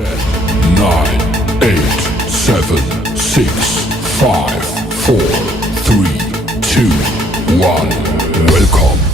9, 8, 7, 6, 5, 4, 3, 2, 1. Welcome.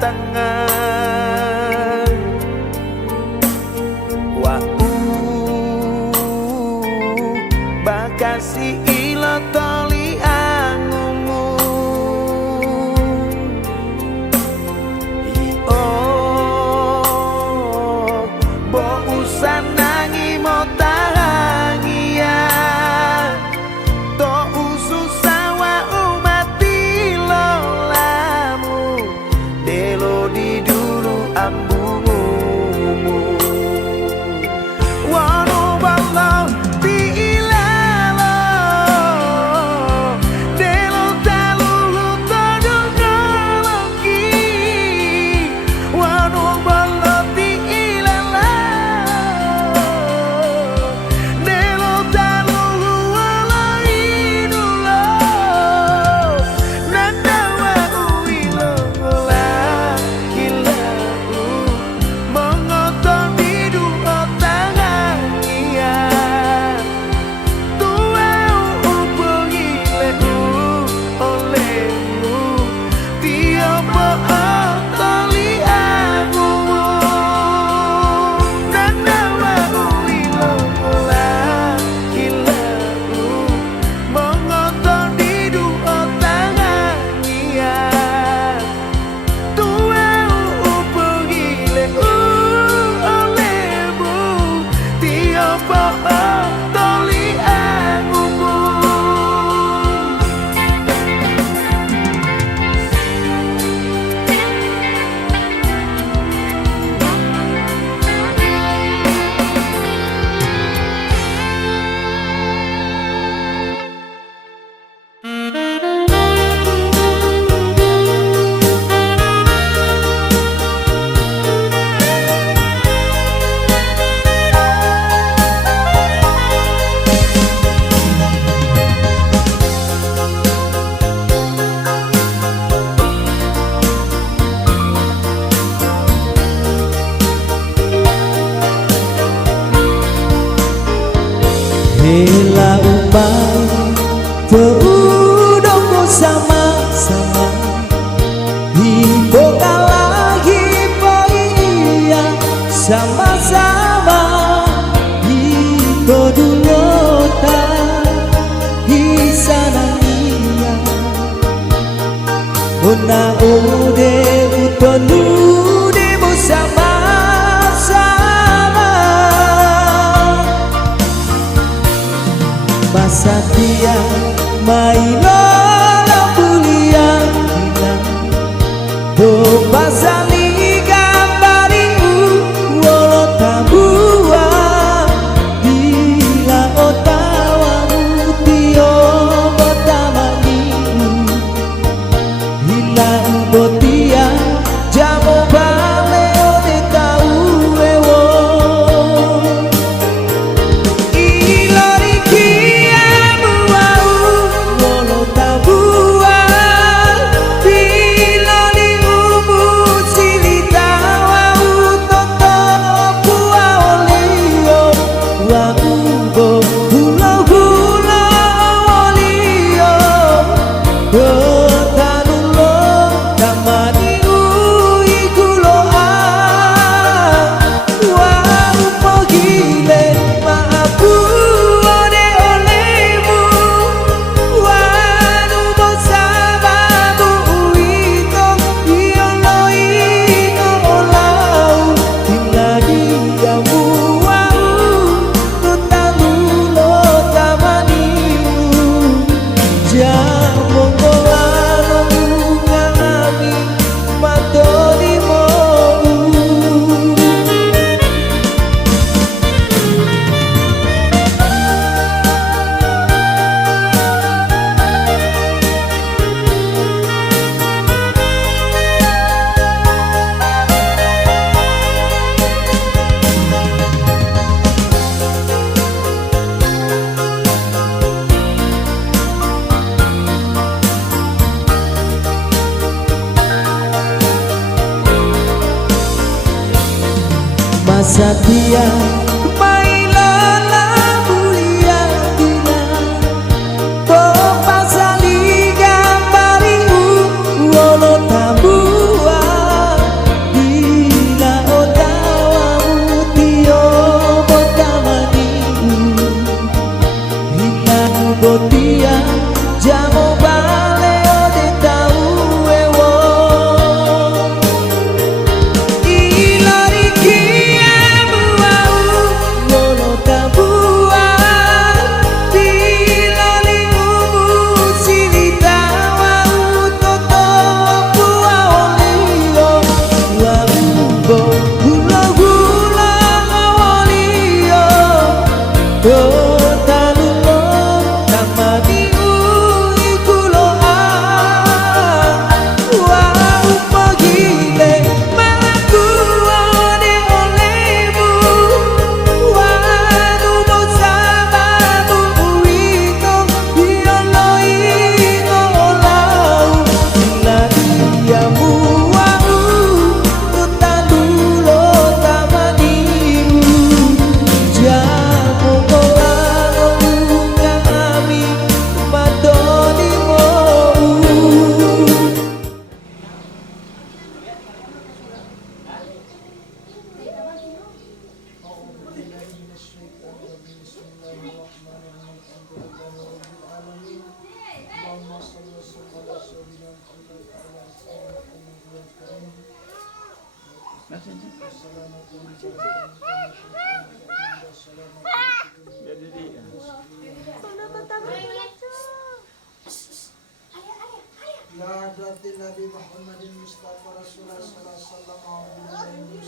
tangan wa bakasi ilo toli angumu bo usan nangi motangi ya to usus sawa umati lolamu delo di dulu ambumu wano balau di ilalo delo talulu todo nolongi wano balau di ilalo delo talulu wala inulo nanda wa uilo la kilau mengotor di dua tangan iya tua hubungi leku olehmu tiapa tali aku nanda wa uilo la kilau mengotor di dua tangan iya tua hubungi leku olehmu tiapa tali aku Hela umay Teudong sama-sama Hipo kalah hipo iya Sama-sama Hipo dulota Hisana iya Ona ode utonu demo sama-sama Masa dia mailo lambulia bilang do pasali gambarimu wolo tabua bila otawamu tio botamanimu hilang botia jamo bale ode tau ewo Masa dia maila lambulia bila Topa sali gambarimu wolo tabua Ya Hadratin Nabi Muhammadin Mustafa Rasulullah sallallahu alaihi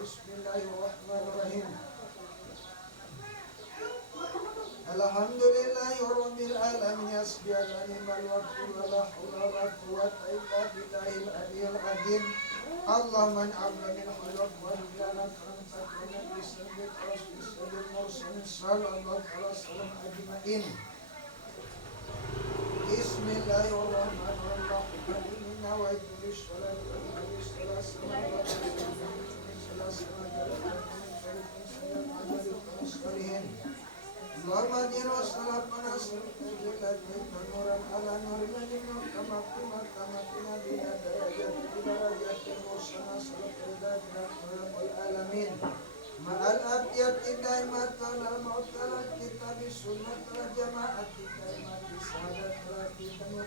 Bismillahirrahmanirrahim. Alhamdulillahi rabbil alamin yasbi'ani mal waqtu wa la hawla wa la quwwata illa billahil aliyyil azim. Allahumma an'amna min khulq wa lana tanfa'una bi sabbil rasulil mursalin sallallahu alaihi wasallam ajma'in. Bismillahirrahmanirrahim. Inna wa idris salatu wa salihin. Allahumma dina salapana sallallahu nuran ala nurin kama kuna bina darajat mursana sallallahu alamin ma'al abiyat idaimat wal mautalat kitab sunnat wal jamaat idaimat sahadat wal kitab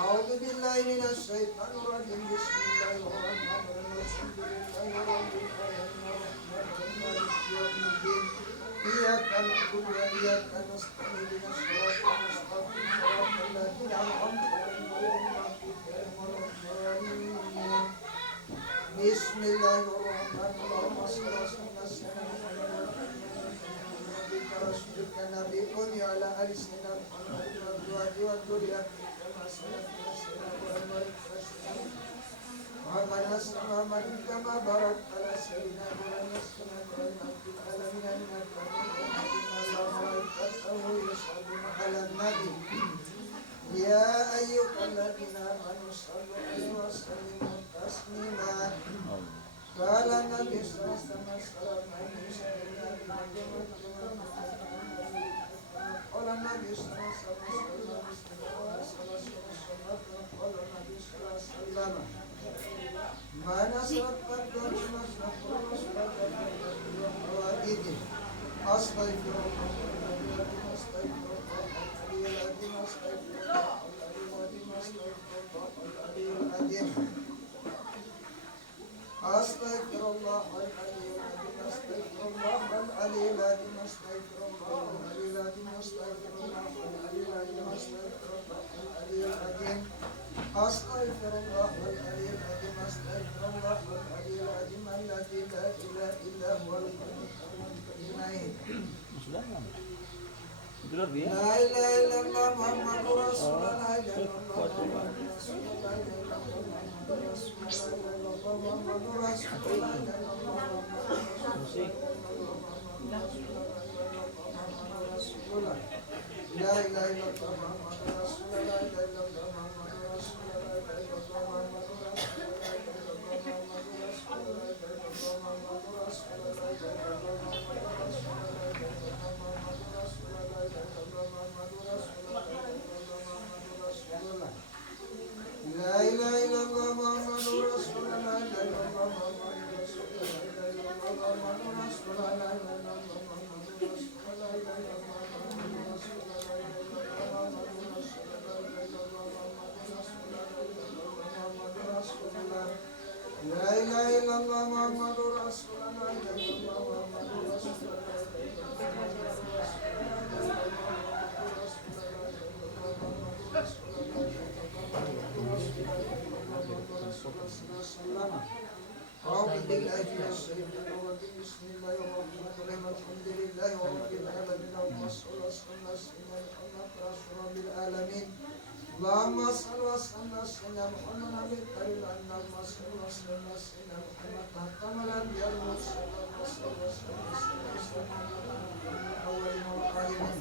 A'udzu billahi minasy syaithanir rajim. Bismillahirrahmanirrahim. Iyyaka na'budu wa iyyaka nasta'in. Ihdinas siratal mustaqim. Siratal ladzina an'amta 'alaihim. Bismillahirrahmanirrahim. Rasulullah Nabi pun ya ala alisina Muhammad Muhammad kama barak ala sayyidina Muhammad ya ayyuhalladzina amanu sallu alaihi wa sallimu taslima. Qala Nabi sallallahu alaihi wasallam mana sahabat dan La ilaha illallah Muhammadur Rasulullah. La ilaha illallah Muhammadur Rasulullah. La Bismillahirrahmanirrahim. Alhamdulillahi rabbil alamin. Wassalatu wassalamu ala rabbil alamin. Allahumma shalli wa sallim ala sayyidina Muhammad nabiyil karim. Allahumma shalli wa sallim ala sayyidina Muhammad khatamal anbiya wal mursalin. Awwalin wa akhirin.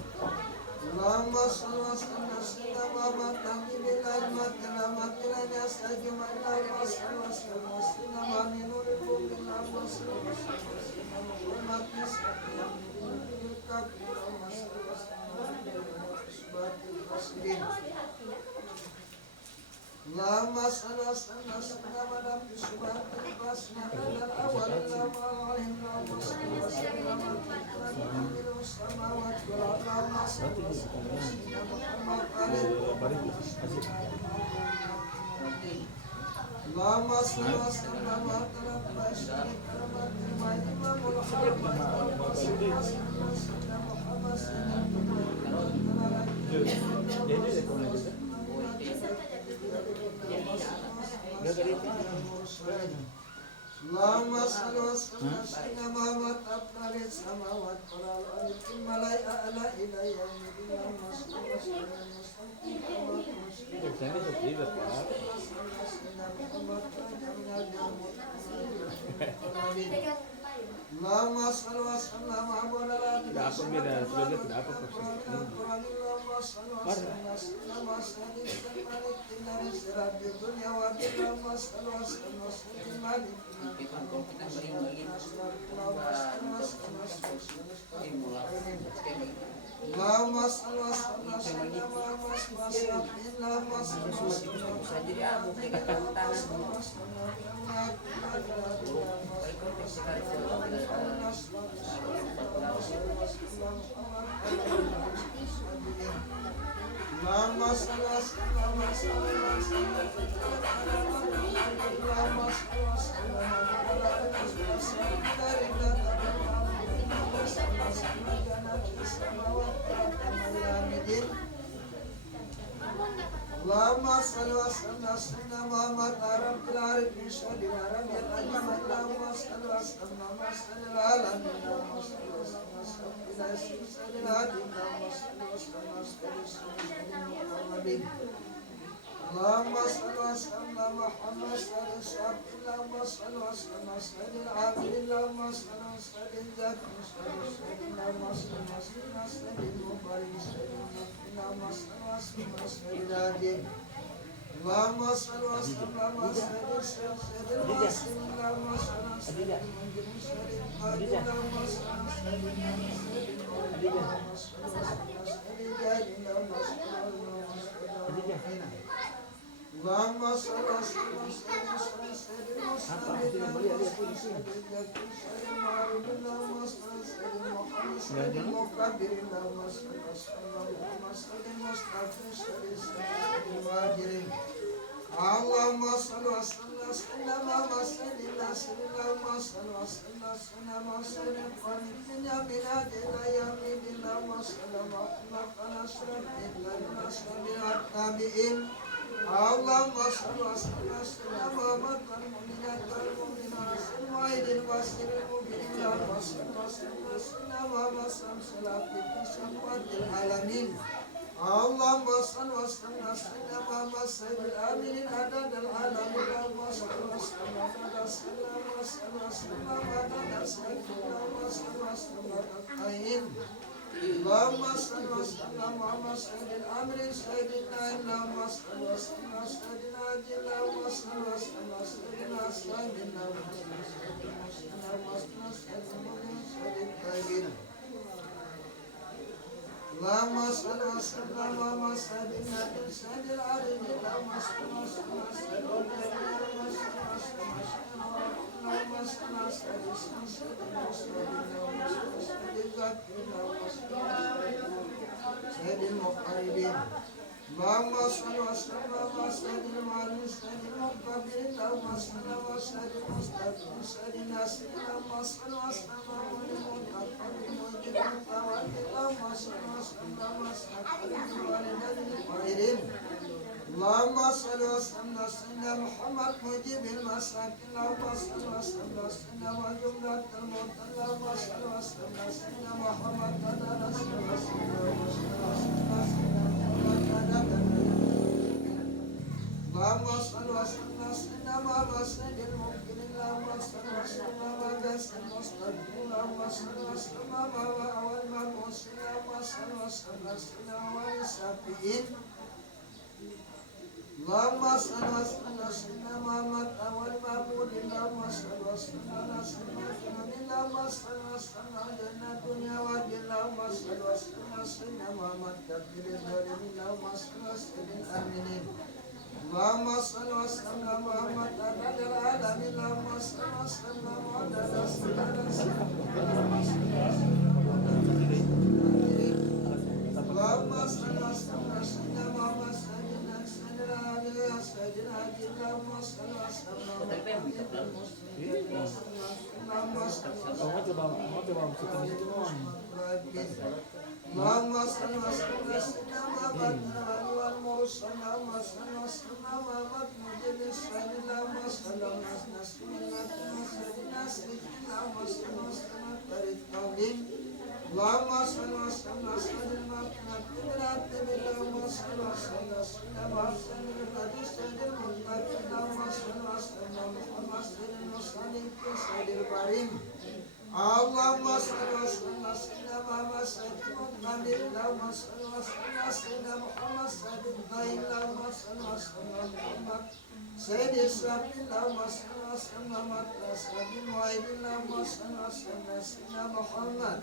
Allahumma shalli wa sallim ala sayyidina Muhammad tahmidil ilmat kalamat ilani astajim. Allahumma shalli wa sallim ala sayyidina Muhammad nurul mu'min. Allahumma shalli wa sallim ala sayyidina Muhammad nisbatan lil kabir. Allahumma shalli wa sallim ala sayyidina Muhammad. Allahumma salli wa sallim ala sayyidina Muhammad fi subhatil basna al awwal al-rahim. Allahumma salli wa sallim ala sayyidina samawati wal ardh. Allahumma salli wa sallim ala sayyidina Muhammad Allahumma salli wa sallim ala bashari karamatil ma'imamul haram. Allahumma salli wa sallim ala sayyidina Muhammad Allahumma salli wa sallim ala sayyidina Muhammad abdalis samawat wal ardh malai a'la ila yaumil Allahumma salli wa sallim ala sayyidina Allahumma salli wa sallim ala Muhammad Tidak apa beda, sudah tidak apa Allahumma salli wa sallim ala sayyidina Muhammad Allahumma salli wa Allahumma salli wa sallim ala sayyidina Muhammad arabbil arifin syadil arabiyal ajam. Allahumma salli wa sallim ala sayyidina alamin. Allahumma salli wa sallim ala sayyidina hadim. Allahumma salli wa sallim ala sayyidina Muhammadin. Allahumma salli wa sallim ala Muhammad sallallahu alaihi wasallam. Allahumma salli wa sallim ala sayyidina Amir. Allahumma salli wa sallim ala sayyidina Allahumma salli wa sallim ala sayyidina Hadim. Allahumma salli wa sallim ala sayyidina Muslim. Allahumma salli wa sallim ala sayyidina Allahumma salli Allahumma salli wa sallim ala sayyidina Allahumma salli wa sallim ala sayyidina Muhammad sayyidina Allahumma salli wa sallim ala sayyidina Muhammad sayyidina qanitina min adila yamin. Allahumma salli wa ala sayyidina tabi'in. Allahumma salli wa sallim ala sayyidina Muhammad wal mu'minat wal mu'minat al-mu'idin wasiril mu'minin. Allahumma salli wa sallim ala sayyidina Muhammad sallallahu alamin. Allahumma salli wa sallim ala sayyidina Muhammad sayyidil aminin adadal alamin. Allahumma salli wa sallim ala sayyidina Muhammad Allahumma salli wa sallim ala Muhammad sayyidil amrin sayyidil naim. Allahumma salli wa sallim ala sayyidina ajil. Allahumma salli wa sallim ala sayyidina ashabin. Allahumma salli wa sallim ala Muhammad sayyidina sayyidil alim. Allahumma salli wa sallim ala sayyidil muqarribin. Allahumma salli wa sallim ala sayyidil mu'allim sayyidil muqabbirin. Allahumma salli wa sallim ala sayyidil nasir. Allahumma salli wa sallim ala muqabbirin Allahumma salli wa sallim ala sayyidil Allahumma salli wa sallim ala sayyidina Muhammad mujibil masakin Allahumma salli wa sallim ala sayyidina wa jumlatil mautan Allahumma salli wa sallim ala sayyidina Muhammad wa ala sayyidina Allahumma salli wa sallim ala sayyidina Muhammad sayyidil mu'minin Allahumma salli wa sallim ala basil mustaqim Allahumma salli wa sallim ala awal mamusin Allahumma salli wa sallim ala sayyidina wa safiin Allahumma salli wa sallim ala sayyidina Muhammad awal ma'bud Allahumma salli wa sallim ala sayyidina Muhammad Allahumma salli wa sallim ala jannah dunya wa din Allahumma salli wa sallim ala sayyidina Muhammad kabiril zalimin Allahumma salli wa sallim aminin Allahumma salli wa sallim ala Muhammad adadal alamin Allahumma salli wa sallim ala Muhammad adadal Allahumma salli wa sallim ala sayyidina Muhammad Sayyidina Allahumma salli wa sallim ala Allahumma salli wa sallim ala sayyidina Muhammad wal mursalin Allahumma salli wa sallim ala Muhammad mujibis sayyidin Allahumma salli ala sayyidina Allahumma salli wa sallim ala tarik tawlim Allahumma salli wa sallim ala sayyidina Muhammad Allahumma salli wa sallim ala sayyidina Muhammad sayyidil muttaqin Allahumma salli wa sallim ala Muhammad sayyidil mursalin sayyidil barin Allahumma salli wa sallim ala sayyidina Muhammad sayyidil muttaqin Allahumma salli wa sallim ala sayyidina Muhammad sayyidil barin Allahumma salli wa sallim ala Muhammad sayyidil sabiin Allahumma salli wa sallim ala Muhammad sayyidil mu'aidin Allahumma salli wa sallim ala sayyidina Muhammad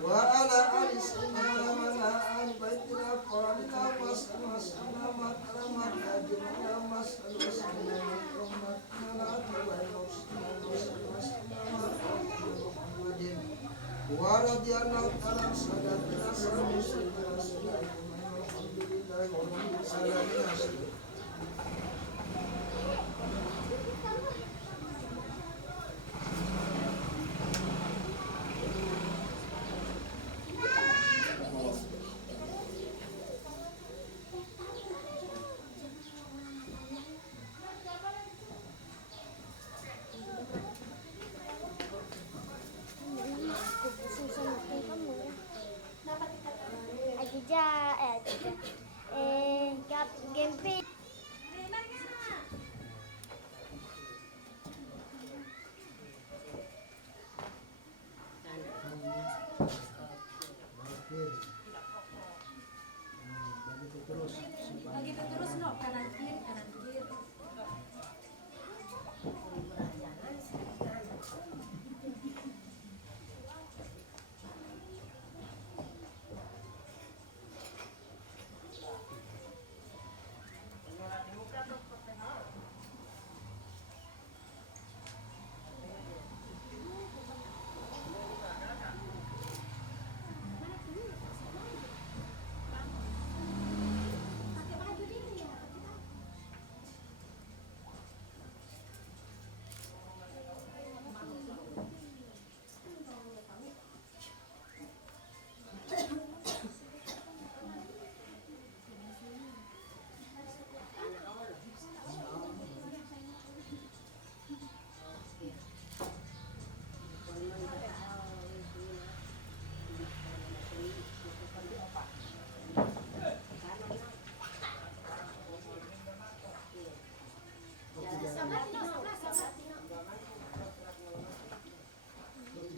wa ala ali sayyidina wa ala ali baitil aqran Allahumma salli wa sallim ala Muhammad Allahumma salli wa sallim ala Muhammad wa ala ali Muhammadin wa radiyallahu ta'ala sayyidina sallallahu alhamdulillahi rabbil alamin. Gameplay. Begitu terus no, kanan kiri kanan kiri.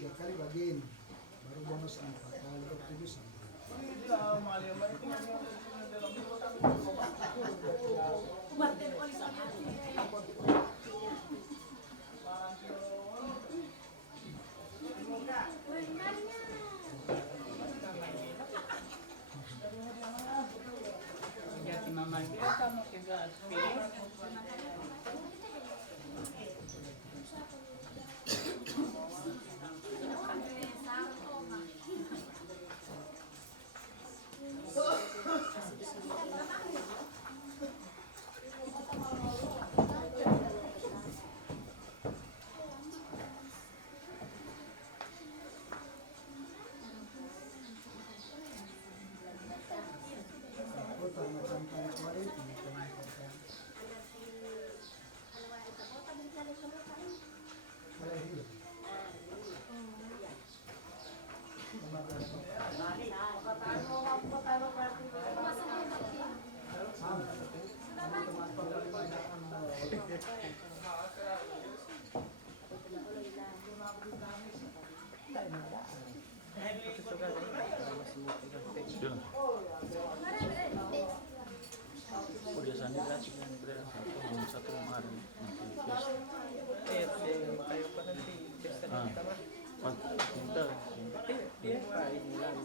Tiga kali bagiin baru bonus 4 kalau optimis macam kemarin Biasanya kan satu hari Kayo pa nanti. Basta na kita ba? pintar. Iya, ini lang.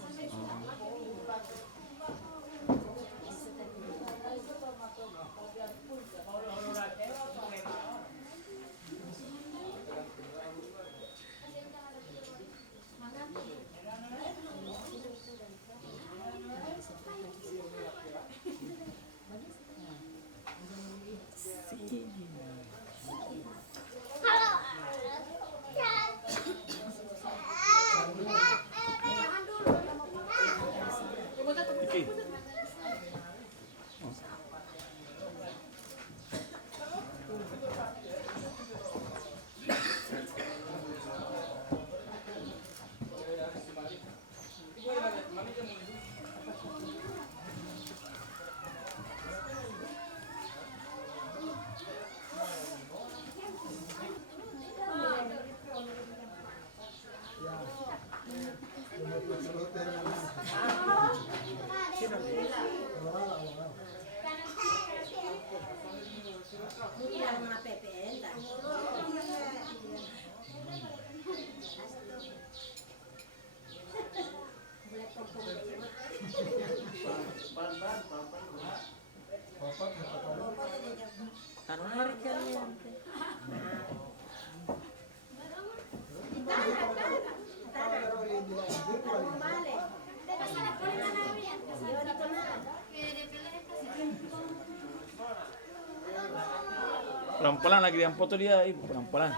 Pelan-pelan lagi yang foto dia, ibu pelan-pelan.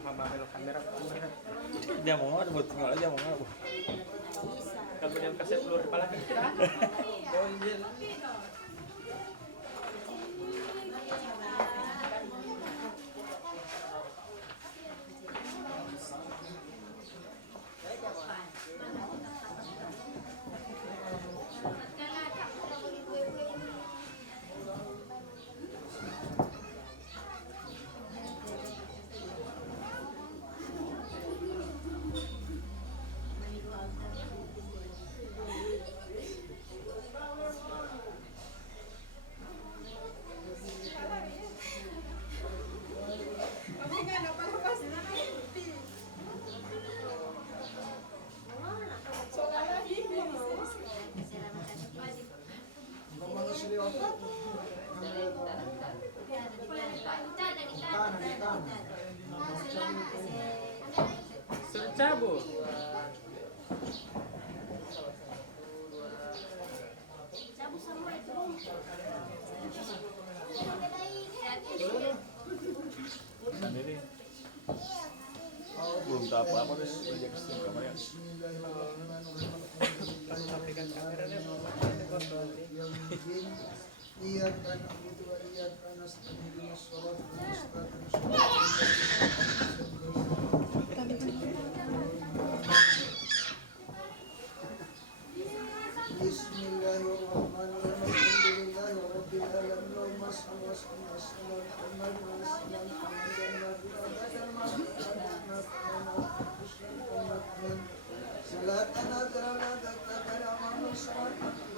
Kamera kamera. Dia mau nggak, mau tinggal aja mau nggak. Kalau yang kasih telur kepala kita. Oh iya. Sercabo. Sendiri. Belum tahu apa-apa deh, belajar kesini kamarnya. Sampaikan kameranya. إياك نعبد وإياك نستعين اهدنا الصراط المستقيم بسم الله الرحمن الرحيم الحمد لله رب العالمين اللهم صل وسلم على محمد وعلى آل محمد صلاة نادر لا تكبر عمل صلاة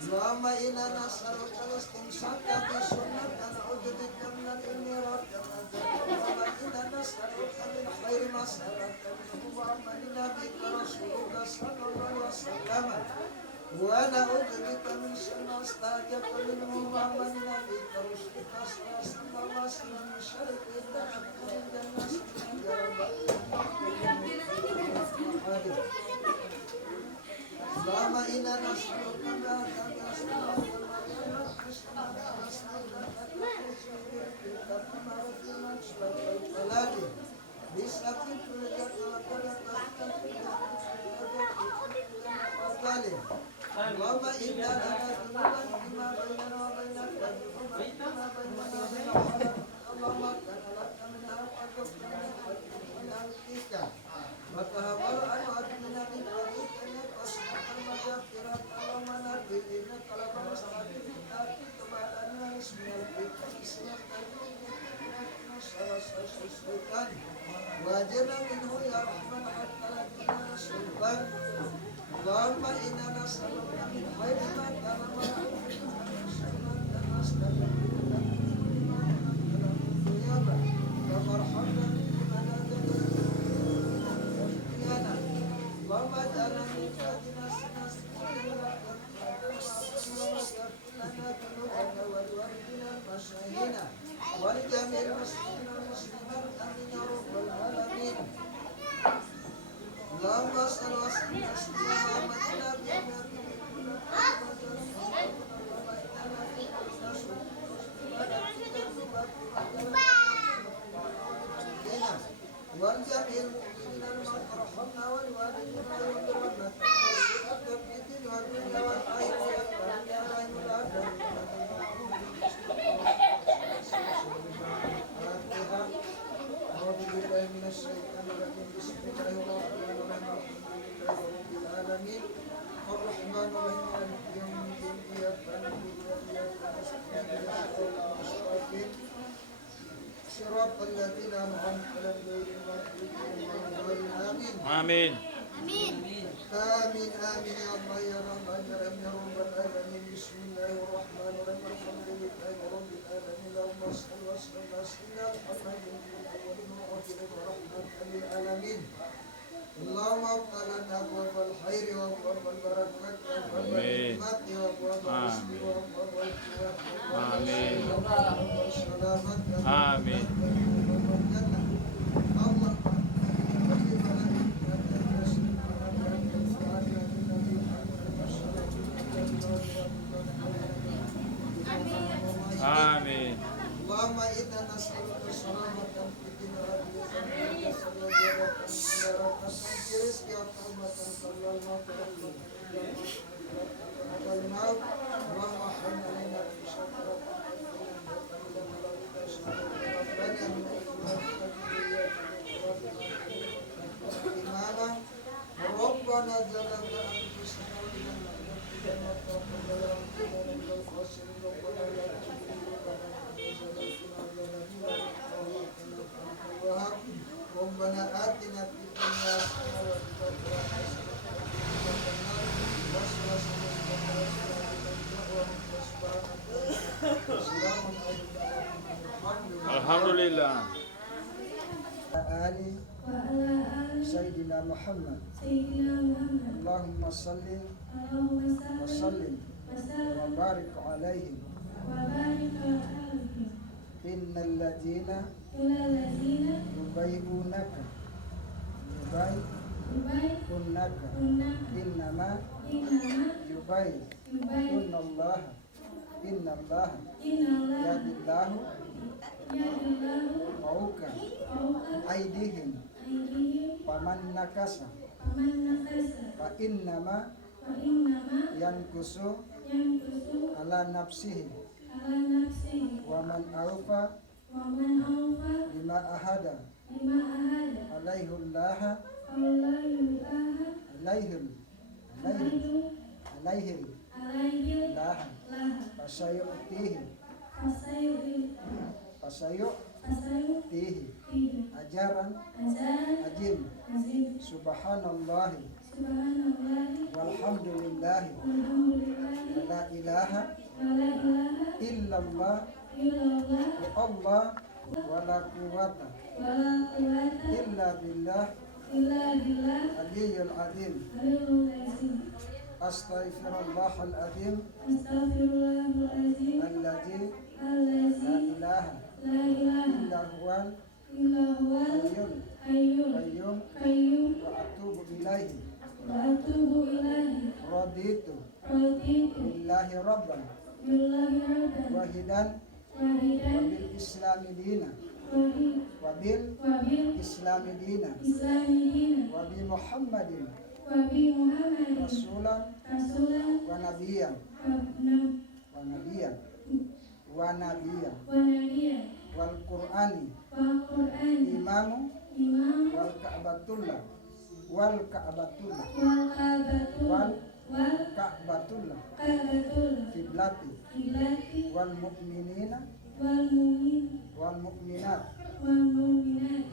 اللهم إنا نسألك الاستمساك بسنة نعوذ بك من الانحراف اللهم إنا نسألك من خير ما سألك منه وعملنا بك رسولك صلى الله عليه وسلم ونعوذ بك من شر ما استعجبت منه وعملنا بك رسولك صلى الله عليه وسلم من شر إلا أنت من الناس يا رب اللهم إنا نسألك ما Allahumma inna lana dhunuban bima bainana wa bainaka Allahumma kanalaka minha wa وتهبل عن عبدنا من طريقنا واصبح المغفرة اللهم نبي إنك لمن صلاتي في الآخر كما أنا اسم الشيطان واجرنا منه يا رحمن حتى لا تكون الشيطان اللهم إنا نسألك من خير ما تعلم وارحمنا اللهم اجعلنا من فاتنا سناس ولوالدنا المشاهدين ولجميع المسلمين والمسلمات امين يا رب العالمين اللهم صل وسلم على والجميع المؤمنين لمن ارحمنا والوالدين والمؤمنات والسئات في الدين والدنيا والخير والكرم يا رحيم العالمين أعوذ بالله من الشيطان الرجيم بسم الله الرحمن الرحيم الحمد لله رب العالمين الرحمن الرحيم مالك يوم الدين إياك نعبد وإياك نستعين اهدنا الصراط المستقيم صراط الذين أنعمت عليهم غير المغضوب عليهم آمين Amin. Amin. آمين آمين يا الله يا رحمن يا رحيم يا رب العالمين بسم الله الرحمن الرحيم الحمد لله رب العالمين اللهم صل وسلم على سيدنا محمد ورحمة للعالمين اللهم افتح لنا أبواب الخير وأبواب البركات وأبواب الرحمة وأبواب الرزق وأبواب القوة آمين. وأبواب السلامة آمين. Amin. Allahumma inna nas'aluka salamatan fid dunya wal akhirah wa salamatan fil rizqi wa rahmatan fil maut wal maut Allahumma hamna lana fi ربنا ظلمنا أنفسنا وإن لم تغفر لنا وترحمنا لنكونن من الخاسرين ربنا لا تزغ قلوبنا ربنا آتنا في الدنيا حسنة وفي الآخرة حسنة وقنا عذاب النار Alhamdulillah. آل سيدنا محمد اللهم صل وسلم وبارك عليه إن الذين يبايعونك إنما يبايعون الله إن الله يد الله فوق أيديهم فمن نكس فإنما ينكس على نفسه ومن أوفى بما أحد عليه الله فسيؤتيه أجرا عظيما سبحان الله والحمد لله ولا إله إلا الله والله ولا قوة إلا بالله العلي العظيم أستغفر الله العظيم الذي لا إله إلا هو الحي القيوم وأتوب إليه رضيت بالله ربا واحدا وبالإسلام دينا wabil islami dina wabi Muhammadin rasulan wa nabiyan wal qur'ani imamu wal ka'batullah kiblati wal mu'minina wal mu'minat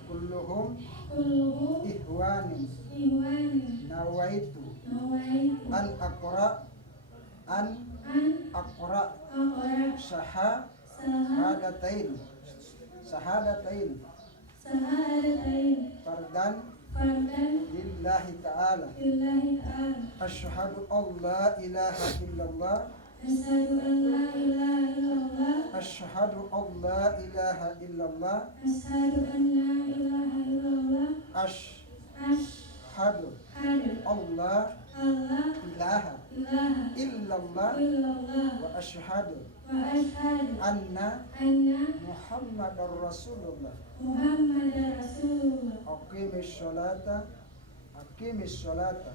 kulluhum ihwani nawaitu an aqra syahadatain fardan lillahi ta'ala asyhadu an la ilaha illallah asyhadu an la ilaha illallah asyhadu an la ilaha illallah wa asyhadu anna Muhammadar Rasulullah aqimis sholata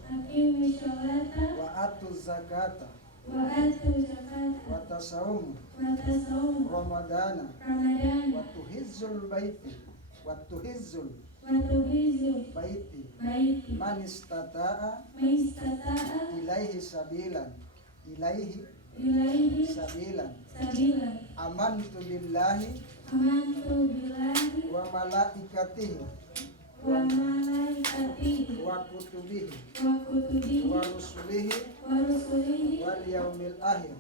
wa atuz zakata wa tasawum ramadana wa tuhizzul baiti man istata'a ilaihi sabilan amantu billahi wa malaikatihi wa kutubihi wa rusulihi wal yaumil akhir.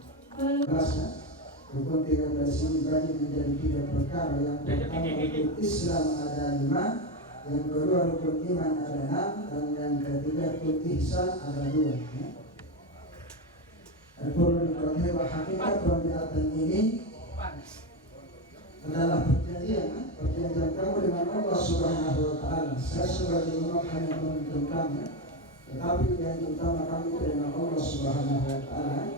Rukun 13 ini bagi menjadi 3 perkara. Yang pertama rukun Islam ada 5, yang kedua rukun iman ada 6, dan yang ketiga rukun ihsan ada 2. Perlu diketahui bahwa hakikat pembiatan ini adalah perjanjian kamu dengan Allah Subhanahu wa Ta'ala. Saya sebagai imam hanya menuntun kamu, tetapi janji utama kami dengan Allah Subhanahu wa Ta'ala.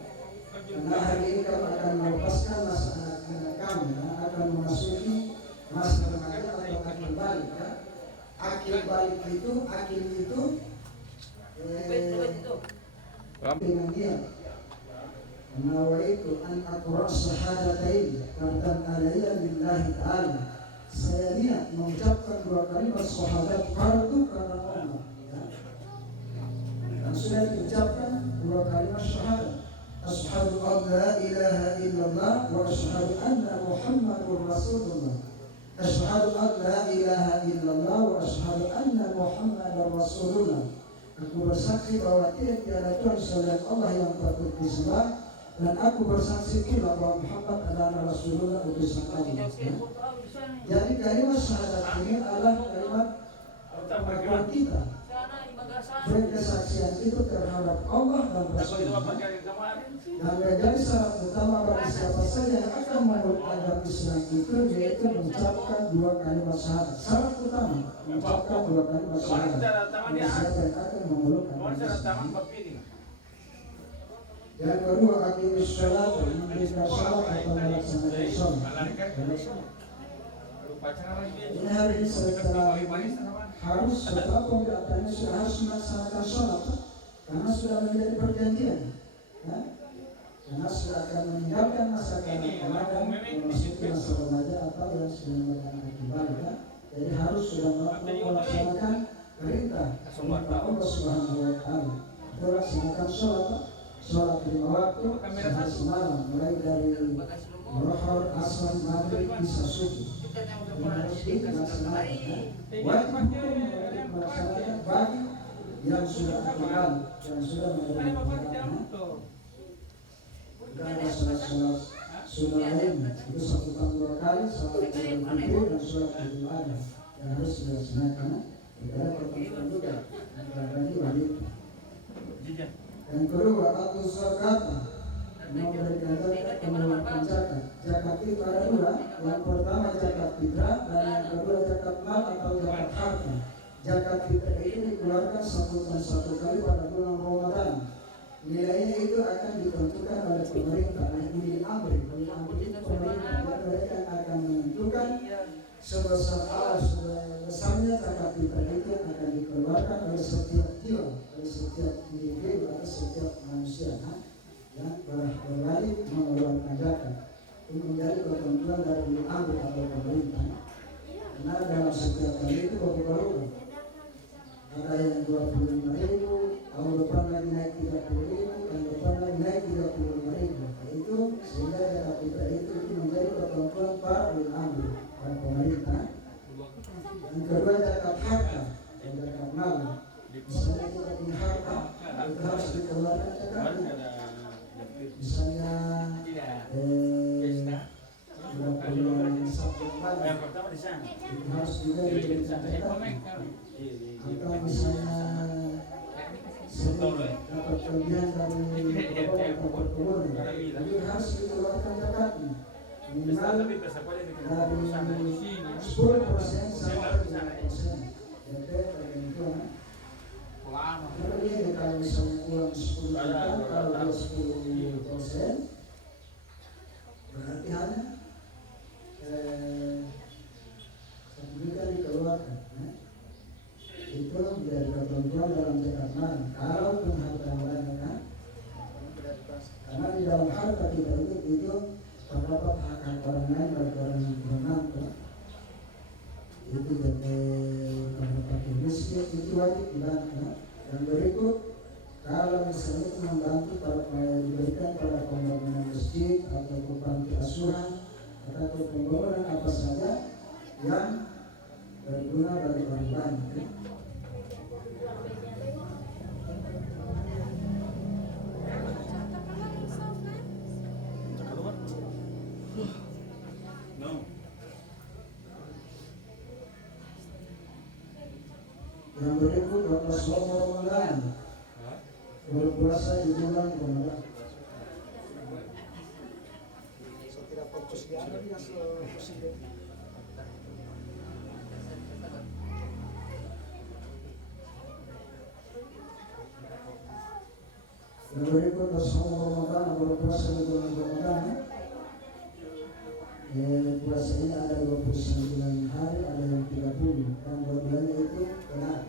Karena hari ini kamu akan melepaskan masa anak-anak kamu yang akan memasuki masa remaja atau akil balik. Akil balik itu dengan dia. Nawaitu an aqra syahadatain fardan alayya lillahi ta'ala. Saya niat mengucapkan 2 kalimat syahadat fardu karena Allah. Dan sudah diucapkan 2 kalimat syahadat. Asyhadu an la ilaha illallah wa asyhadu anna Muhammadur Rasulullah. Asyhadu an la ilaha illallah wa asyhadu anna Muhammadar Rasulullah. Aku bersaksi bahwa tidak ada Tuhan selain Allah yang patut disembah, dan aku bersaksi pula bahwa Muhammad adalah Rasulullah utusan Allah. Jadi kalimat syahadat ini adalah kalimat pengakuan kita, berkesaksian itu terhadap Allah dan Rasulullah, dan menjadi syarat utama bagi siapa saja yang akan memeluk agama Islam itu, yaitu mengucapkan 2 kalimat syahadat. Syarat utama mengucapkan 2 kalimat syahadat bagi siapa yang akan memeluk agama Islam. Yang kedua, aqimis sholat, mendirikan sholat atau melaksanakan sholat. Ini hari ini setelah harus setelah pembedaannya sudah harus melaksanakan sholat, karena sudah menjadi perjanjian, ya? Karena sudah akan meninggalkan masa kanak-kanak memasuki masa remaja atau yang sudah melakukan akibat, ya? Jadi harus sudah melaksanakan perintah Allah Subhanahu wa Ta'ala. Melaksanakan sholat 5 waktu sehari semalam, mulai dari Zuhur, Asar, Maghrib, Isya, Subuh. Ini harus dilaksanakan. Wajib hukum melaksanakan bagi yang sudah kenal, yang sudah menjadi karena sholat sunnah lain itu 1 tahun 2 kali, sholat Idul dan sholat Idul Adha yang harus dilaksanakan. Kita ketemu juga bagi wanita. Yang kedua, atau zakat, memberikan zakat, mengeluarkan zakat. Zakat itu ada 2. Yang pertama zakat fitrah, dan yang kedua zakat mal atau zakat harta. Zakat fitrah itu dikeluarkan 1 kali pada bulan Ramadan. Nilainya itu akan ditentukan oleh pemerintah. Ini amri itu pemerintah, dan mereka akan menentukan sebesarnya zakat fitrah itu akan dikeluarkan oleh setiap jiwa, oleh setiap individu atau setiap manusia yang berwajib mengeluarkan zakat. Ini menjadi ketentuan dari ambil atau pemerintah. Karena dalam setiap kali itu berubah-ubah. Ada yang 25.000, tahun depan lagi naik 30.000, tahun depan lagi naik 35.000. Itu sehingga zakat fitrah itu menjadi ketentuan para ambil oleh pemerintah. Yang kedua zakat harta dan zakat mal. Misalnya kita punya harta, itu harus dikeluarkan zakat. Misalnya Yang pertama di sana. itu harus juga diberikan zakat. Atau misalnya dapat kelebihan dari perkebunan, itu harus dikeluarkan zakatnya. Minimal dari 10% sampai 20%. Jadi kalau misalnya uang 10 juta, kalau 10%, berarti hanya 1 juta dikeluarkan. Itu menjadi ketentuan dalam zakat mal. Kalau pun harta yang lain, karena di dalam harta kita itu terdapat hak orang lain bagi orang yang bermanfaat. Itu jadi terdapat miskin itu wajib dibantu. Yang berikut, kalau misalnya itu membantu diberikan pada pembangunan masjid atau panti asuhan atau pembangunan apa saja yang berguna bagi orang lain. Yang berikut adalah selama Ramadan, berpuasa di bulan Ramadan. Saya tidak fokus di mana dia presiden. Yang berikut adalah selama Ramadan, berpuasa di bulan Ramadan. Puasa ini ada 29 hari, ada yang 30, dan dua-duanya itu benar.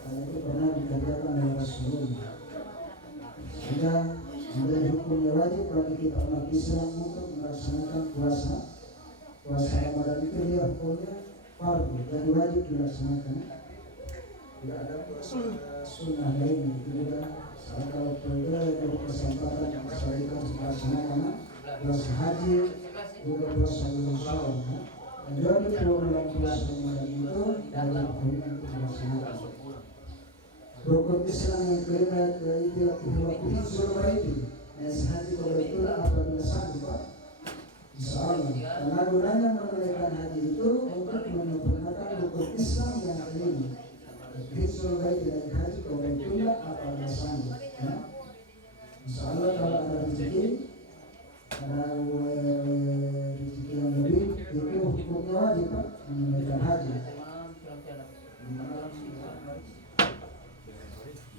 Karena itu pernah dikerjakan oleh Rasulullah. Sehingga menjadi hukumnya wajib bagi kita umat Islam untuk melaksanakan puasa. Puasa Ramadan itu dia hukumnya fardu, jadi wajib dilaksanakan. Tidak ada puasa sunnah lain. Itu juga kalau perlu kesempatan yang bersangkutan melaksanakan puasa haji, juga puasa bulan Syawal. Jadi program puasa Ramadan itu dalam hukum untuk dilaksanakan. Rukun Islam yang kelima yaitu hifdzul baiti. Nasihat betul apabila sanggup, insya Allah. Karena gunanya menunaikan haji itu untuk menyempurnakan rukun Islam yang kelima. Hifdzul baiti dari haji betul apabila sanggup. Insya Allah kalau ada rezeki, ada rezeki yang lebih, itu hukumnya wajib menunaikan haji.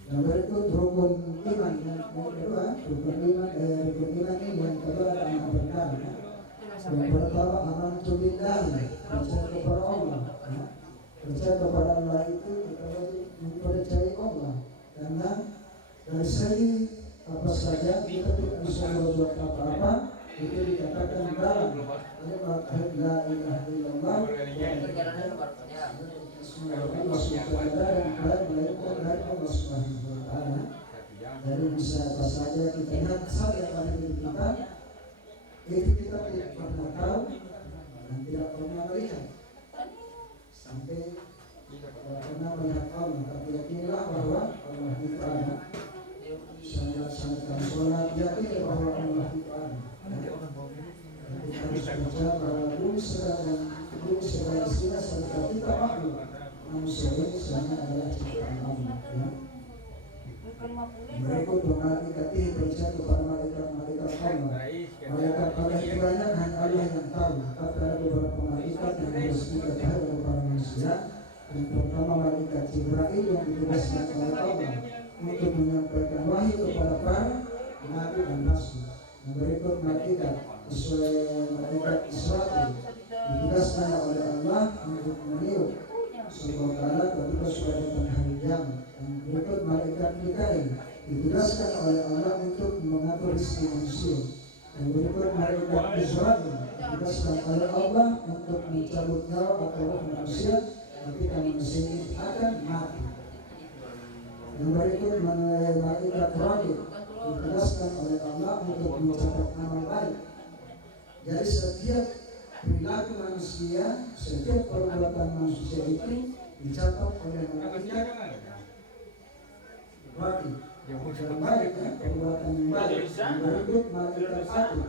Yang berikut rukun iman yang kedua, rukun iman ini yang kedua ada 4 perkara. Yang pertama amantu billahi, percaya kepada Allah. Percaya kepada Allah itu kita wajib mempercayai Allah, karena dari segi apa saja kita tidak bisa berbuat apa-apa, itu dikatakan dalam kalimat la ilaha illallah. Allah Subhanahu wa ta'ala. Jadi bisa apa saja kita lihat saja pada diri kita, itu kita tidak pernah tahu dan tidak pernah melihat sampai tidak pernah melihat Allah. Tapi yakinlah bahwa Allah itu ada. Sangat sholat, yakin bahwa Allah itu ada. Kita harus baca bahwa bumi segala istilah serta kita makhluk manusia ini sebenarnya adalah ciptaan Allah. Berikut malaikat percaya kepada malaikat Allah. Malaikat pada hitungannya hanya Allah yang tahu. Tapi ada beberapa malaikat yang harus kita tahu kepada manusia. Yang pertama malaikat Jibril yang ditugaskan oleh Allah untuk menyampaikan wahyu kepada para nabi dan rasul. Yang berikut malaikat Israfil ditugaskan oleh Allah untuk meniup sementara ketika sudah datang hari kiamat. Dan berikut malaikat Mikail ditugaskan oleh Allah untuk mengatur rezeki manusia. Dan berikut malaikat Israel ditugaskan oleh Allah untuk mencabut nyawa atau roh manusia ketika manusia ini akan mati. Yang berikut malaikat Raqib ditugaskan oleh Allah untuk mencatat amal baik. Jadi setiap perilaku manusia, setiap perbuatan manusia itu dicatat oleh malaikat Raqib. Yang baik, perbuatan yang baik. Yang berikut malaikat Atid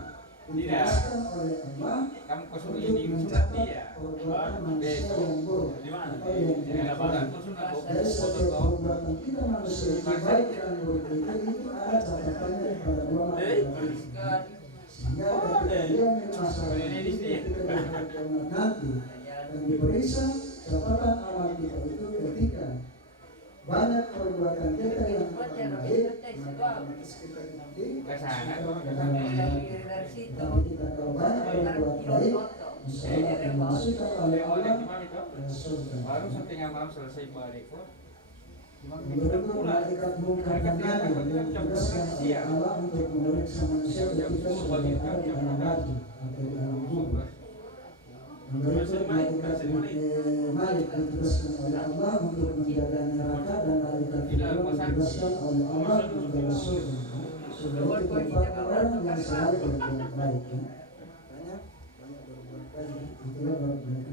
ditugaskan oleh Allah untuk mencatat perbuatan manusia yang buruk atau yang tidak. Dari setiap perbuatan kita manusia itu baik dan buruk itu ada catatannya pada dua malaikat. Sehingga ketika dia masalah ketika nanti dan diperiksa catatan amal kita itu ketika banyak perbuatan kita yang baik, maka kita nanti tapi kita kalau banyak berbuat baik, insyaallah akan dimasukkan oleh Allah ke surga. Baru sampai malam selesai balik kok. Berikut malaikat Munkar dan Nakir yang ditugaskan oleh Allah untuk memeriksa manusia ketika sudah berada di dalam batu atau di dalam kubur. Berikut malaikat Malik ditugaskan oleh Allah untuk menjaga neraka dan malaikat Fir'aun ditugaskan oleh Allah menjaga surga. Surga itu tempat orang yang selalu berbuat baik. Banyak berbuat baik. Itulah berbuat.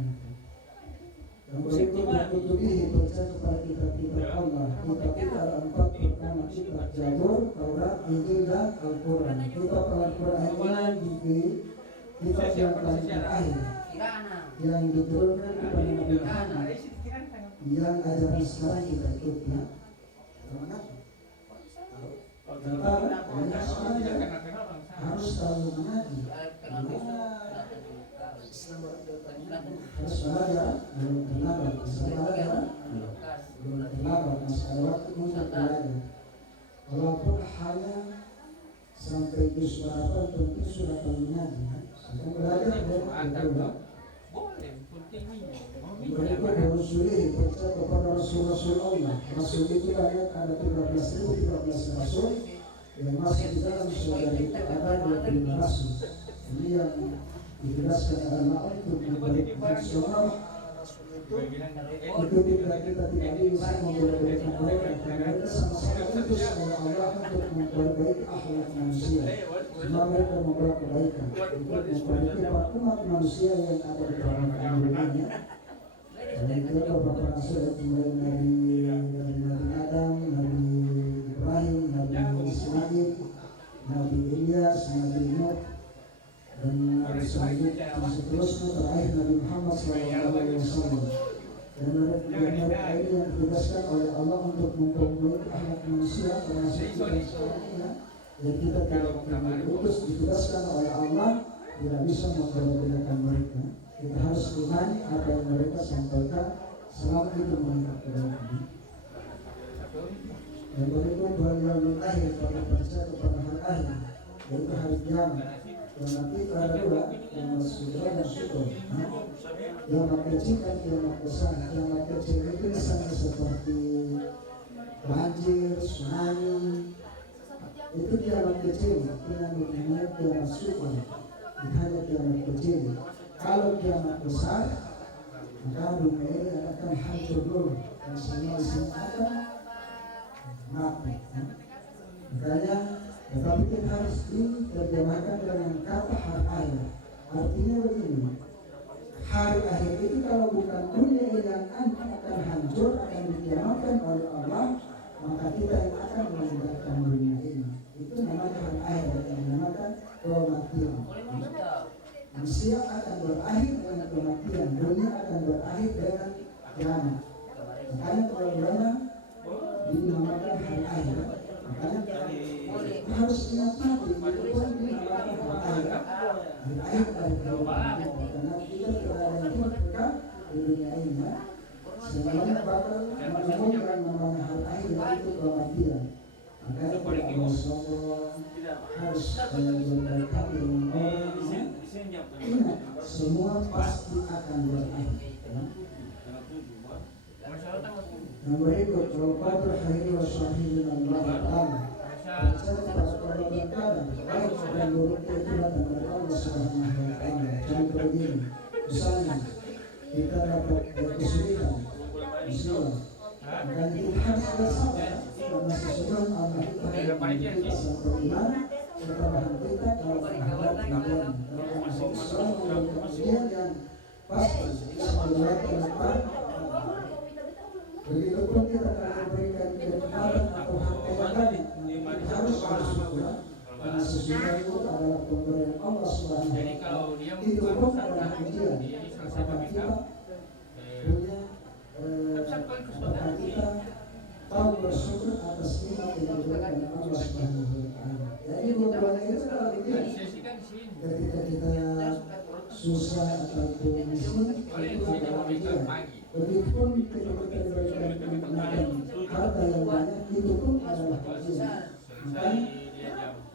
Yang berikut berkutubihi percaya kepada kitab-kitab Allah. Kitab-kitab al-empat pertama kitab Zabur, Taurat, Injil dan Al-Quran. Kitab Al-Quran ini kitab yang paling terakhir yang diturunkan kepada Nabi Muhammad, yang ajaran sekarang kita ikuti. Harus tahu mengaji. Harus belajar, belum terlambat. Belum terlambat. Masih ada waktu untuk belajar. Walaupun hanya sampai juz berapa tentu sudah tahu mengaji. Sedang belajar dari berikut Rasulullah percaya kepada Rasul Allah. Rasul itu banyak, ada 13.013 Rasul yang masuk di dalam surga itu ada 25 Rasul. Ini yang dijelaskan Allah untuk memberi fungsional. Itu tidak kita tidak bisa memperbaiki mereka karena mereka sama-sama diutus oleh Allah untuk memperbaiki akhlak manusia. Semua mereka membuat kebaikan untuk memperbaiki umat manusia yang ada di dalam dunia. Dan itu beberapa rasul itu mulai dari Nabi Adam, Nabi Ibrahim, Nabi Ismail, Nabi Ilyas, Nabi Nuh, dan Nabi selanjutnya seterusnya terakhir Nabi Muhammad SAW. Dan mereka ini yang ditugaskan oleh Allah untuk memperbaiki akhlak manusia termasuk kita semuanya. Dan kita tidak diutus ditugaskan oleh Allah tidak bisa memperbedakan mereka. Kita harus imani apa yang mereka sampaikan selama itu mengikat kebaikan. Dan berikut yang akhir pada percaya kepada hari akhir, yaitu hari kiamat. Yang nanti ada dua, yang sudra dan syukur. Yang kecil dan yang besar. Yang kecil itu misalnya seperti banjir, tsunami. Itu kiamat kecil. Yang dimana kiamat syukur. Hanya kiamat kecil. Kalau kiamat besar, maka dunia ini akan hancur dulu dan semua isinya akan mati. Makanya, tetapi kita harus diterjemahkan dengan kata hari akhir. Artinya begini, hari akhir itu kalau bukan dunia yang akan hancur, akan dikiamatkan oleh Allah, maka kita yang akan meninggalkan dunia ini. Itu namanya hari akhir, yang dinamakan kematian. Manusia akan berakhir dengan kematian, dunia akan berakhir dengan kiamat. Makanya kalau ulama dinamakan hari akhir, makanya harus menikmati itu pun dinamakan hari akhir. Hari akhir dari kehidupan karena kita tidak ada yang kekal di dunia ini. Semuanya bakal menemukan namanya hari akhir yaitu kematian. Makanya kita harus sombong, harus berbaik hati dengan orang. Ingat, semua pasti akan berakhir. Yang berikut, wal-qadr khairi wa syarri min Allah Ta'ala. Percaya pada qadar dan qadar, baik dan buruknya itu datang dari Allah Subhanahu wa Ta'ala. Contoh begini, misalnya kita dapat kesulitan, musibah, dan kita harus bersabar karena sesungguhnya Allah itu hanya memberi kita satu iman ketabahan kita kalau menghadap ujian. Kalau ujian yang pasti bisa melewati depan. Begitupun kita akan memberikan kenikmatan atau harta yang banyak, kita harus bersyukur karena sesungguhnya itu adalah pemberian Allah Subhanahu wa Ta'ala. Itu pun adalah ujian. Apakah kita punya apakah kita tahu bersyukur atas nikmat yang diberikan oleh Allah Subhanahu wa Ta'ala. Jadi dua-duanya itu adalah ujian. Ketika kita susah ataupun miskin, itu adalah ujian. Begitupun ketika kita diberikan kenikmatan harta yang banyak, itu pun adalah ujian. Makanya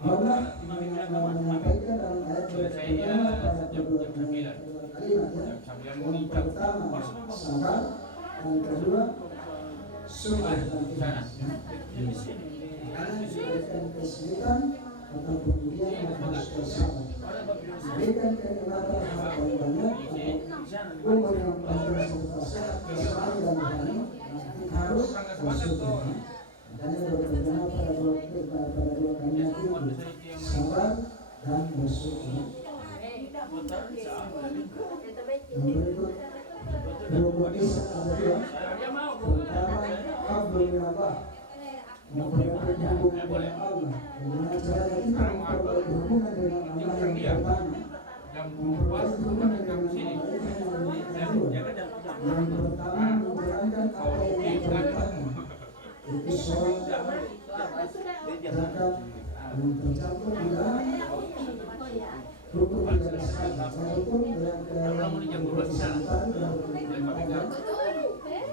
Allah menyampaikan dalam ayat pertama pada kedua kalimat ya. Yang pertama sabar, yang kedua syukur dan ikhlas. Karena diberikan kesulitan ataupun ujian yang harus bersabar. Diberikan kenikmatan harta yang banyak atau umur yang panjang serta sehat, keselamatan dan berani, kita harus bersyukur. Makanya berpegang pada dua kalimat itu, sabar dan bersyukur. Yang berikut, berhubung Isa ada dua. Pertama, hablum minallah, memperbaiki hubungan dengan Allah. Dengan caranya kita memperbaiki hubungan dengan Allah yang pertama, memperbaiki hubungan dengan Allah yang kedua. Yang pertama, menjalankan apa yang diperintahkan, itu sholat, zakat, dan tercampur di dalam rukun ibadah salat. Walaupun yang bersangkutan dan berperintahkan,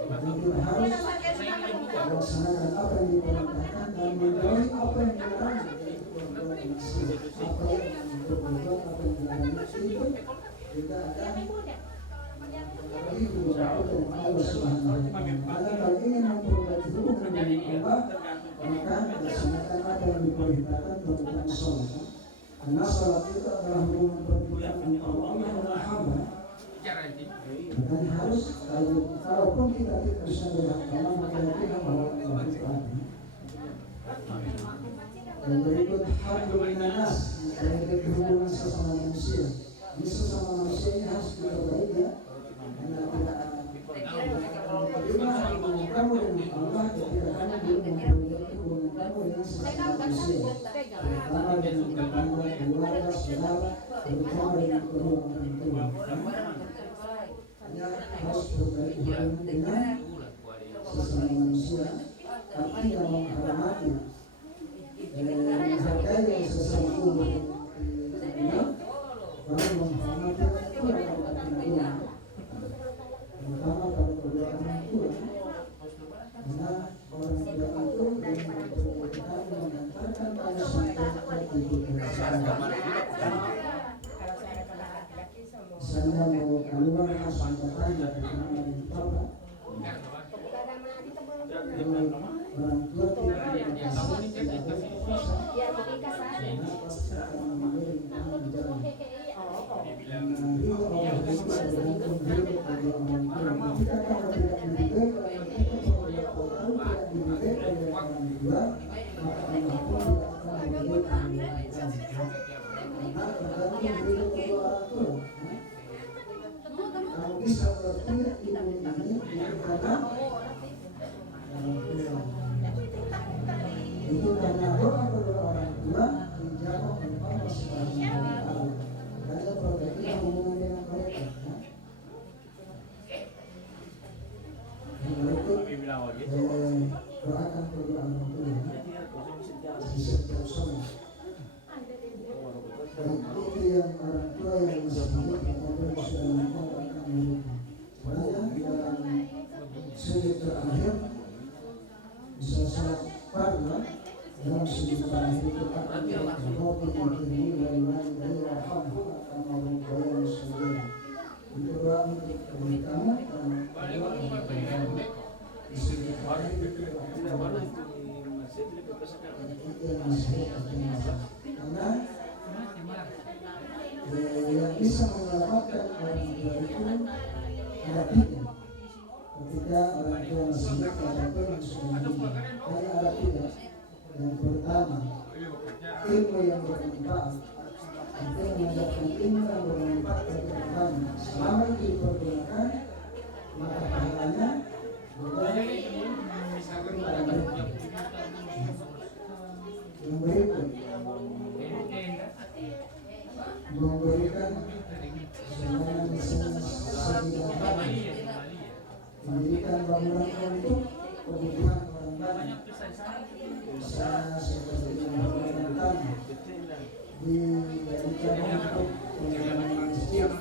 kita harus melaksanakan apa yang diperintahkan dan menjauhi apa yang dilarang. Apa yang berbuat, apa yang dilarang itu tidak akan itu dari Allah Subhanahu wa Ta'ala. Kalau ingin memperbaiki hubungan dengan Allah, maka laksanakan apa yang diperintahkan, terutama sholat. Karena sholat itu adalah hubungan pertama antara Allah dan hamba. Makanya harus, kalaupun kita tidak bisa melihat Allah, maka kita bahwa Allah itu ada. Dan berikut hablum minanas, terkait hubungan sesama manusia. Ini sesama manusia ini harus diperbaiki ya. Karena tidak kamu dengan Allah ketika kamu belum memperbaiki hubungan kamu dengan sesama manusia, terutama dengan tetangga, keluarga, saudara, terutama dengan kedua orang tua. Hanya harus berbaik hubungan dengan sesama manusia, tapi yang menghormati, menghargai sesama umat ini, baru menghormati kedua orang tua. Pertama pada kedua orang tua, karena orang tua itu yang memperbolehkan mengantarkan pada sampai ibu bersama. Misalnya mau keluar langsung bertanya bagaimana di bapak, orang tua tidak dikasih kuasa, karena pasti akan mengirim kamu di jalan. Nanti Allah itu bergantung hidup bagi orang tua. Ketika kamu tidak dididik oleh kita, kalau tidak dididik oleh orang tua, maka Allah pun tidak akan mendidik kamu. Karena tergantung hidup kedua orang tua. Kamu bisa berpikir ibu ini karena itu karena doa kedua orang tua dijawab oleh Allah Subhanahu wa Ta'ala. Karena perbaiki hubungan dengan mereka. Yang berikut doakan kedua orang tua di setiap sholat. Itu yang orang tua yang masih hidup ataupun sudah meninggal akan miliknya. Makanya dalam sujud terakhir bisa sholat fardu, dalam sujud terakhir itu akan Rabbi akhirni wa liman wa yarhamhu sama orang tua yang saudara. Itu doa untuk kamu dan doa untuk kamu. Di sini hari itu karena yang bisa menyelamatkan orang tua itu ada tiga. Ketika orang tua masih hidup ataupun yang sudah meninggal, hanya ada tiga. Yang pertama, ilmu yang bermanfaat. Itu mengajarkan ilmu yang bermanfaat bagi orang. Selama itu dipergunakan, maka pahalanya yang berikut memberikan semuanya mendirikan bangunan untuk kebutuhan orang banyak, misalnya seperti bangunan tanah dijadikan untuk pembangunan masjid.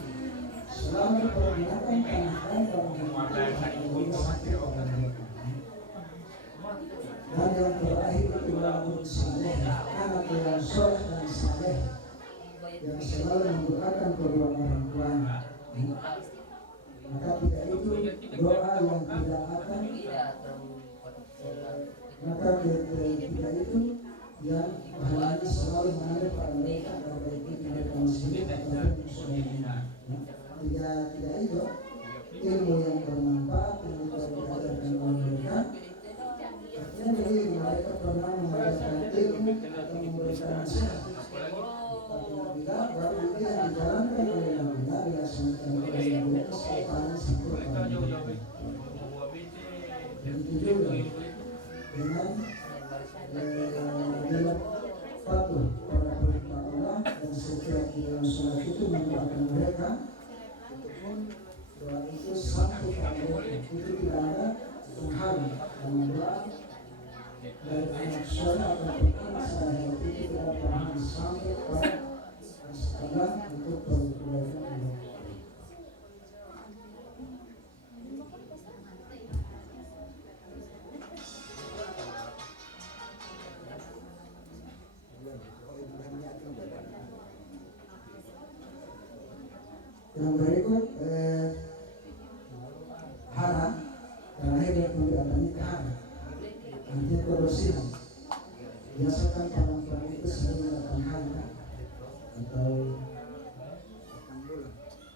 Selama dipergunakan tanah dan bangunan dan yang terakhir itu waladun saleh, anak yang soleh dan saleh yang selalu mendoakan kedua orang tuanya. Maka tidak itu doa yang tidak akan, maka tidak itu yang pahalanya selalu mengalir pada mereka pada itu mereka masih hidup ataupun sudah. Tidak itu ilmu yang bermanfaat yang telah diajarkan oleh mereka. Artinya jadi mereka pernah mengajarkan ilmu atau memberikan nasihat. Tapi bila baru itu yang dijalankan oleh Nabi dilaksanakan oleh mereka paling sempurna. Begitu juga dengan bila patuh pada perintah Allah dan setiap di dalam sholat itu mendoakan mereka, itu pun doa itu sampai pada itu tidak ada penghalang karena doa dari anak sholat ataupun anak saya itu tidak pernah sampai pada Allah untuk kebaikan Allah. Yang berikut hara terakhir yang mendatangkan hara artinya kebersihan. Biasakan perempuan itu sering melakukan hara atau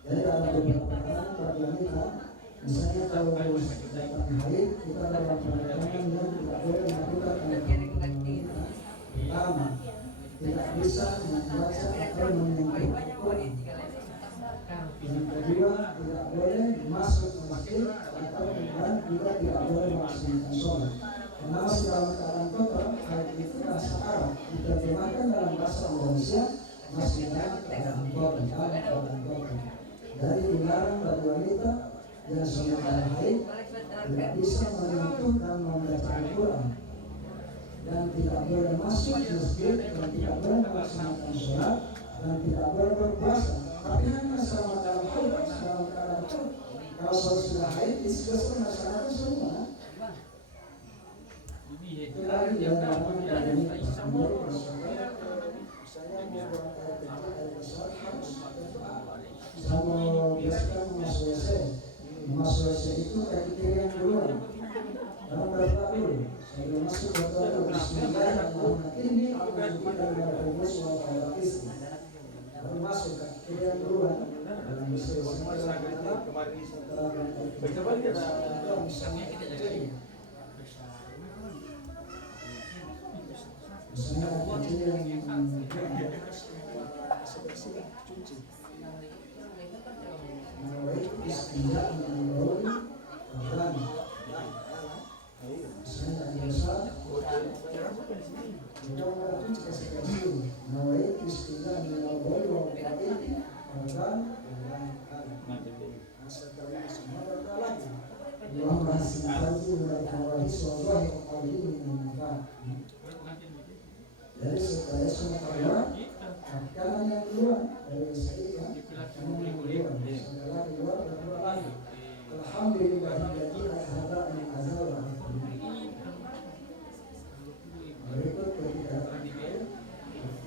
jadi dalam beberapa hal bagi wanita, misalnya kalau datang haid kita dalam perancangan yang tidak boleh melakukan pertama tidak bisa membaca atau menyentuh Quran. Yang kedua, tidak boleh masuk masjid atau juga tidak boleh melaksanakan sholat. Karena masih dalam keadaan kotor, hal itu bahasa Arab diterjemahkan dalam bahasa Indonesia masih dalam keadaan kotor. Dari dilarang bagi wanita yang sedang haid tidak bisa menyentuh dan membaca Al-Quran dan tidak boleh masuk masjid dan tidak boleh melaksanakan sholat dan tidak boleh berpuasa. Tapi hanya selama dalam haid, dalam keadaan itu, kalau sudah haid, disebutkan masyarakat semua. Itu lagi yang namanya dari ini. Saya mau saya mau biasakan masuk WC. Masuk WC itu kaki kiri yang keluar. Dalam berdoa dulu. Sebelum masuk berdoa dulu. Bismillahirrahmanirrahim. Baru masuk kaki kiri yang keluar. Dalam WC semua misalnya kecil yang cuci mulai istinja menurun pelan misalnya biasa kita mau cuci kecil mulai istinja menurun pelan setelah semua berjalan Allah masih lagi berkawal soal ini menunjukkan. Jadi supaya semua keluar, kanan yang keluar dari saya, kanan yang keluar, setelah keluar dan keluar lagi. Alhamdulillahilladzi azhaba an azaba. Berikut ketika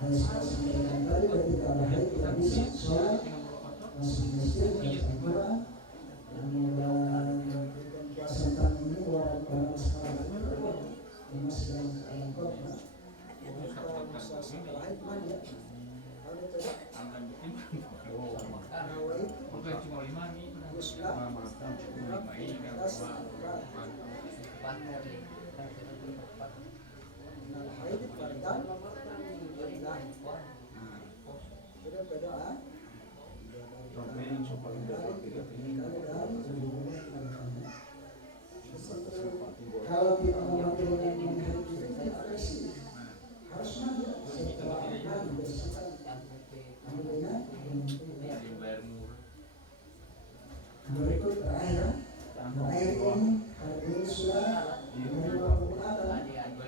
saya sampaikan tadi ketika ada haid tidak bisa sholat Kalau kita mau dengan harus berikut terakhir ini hari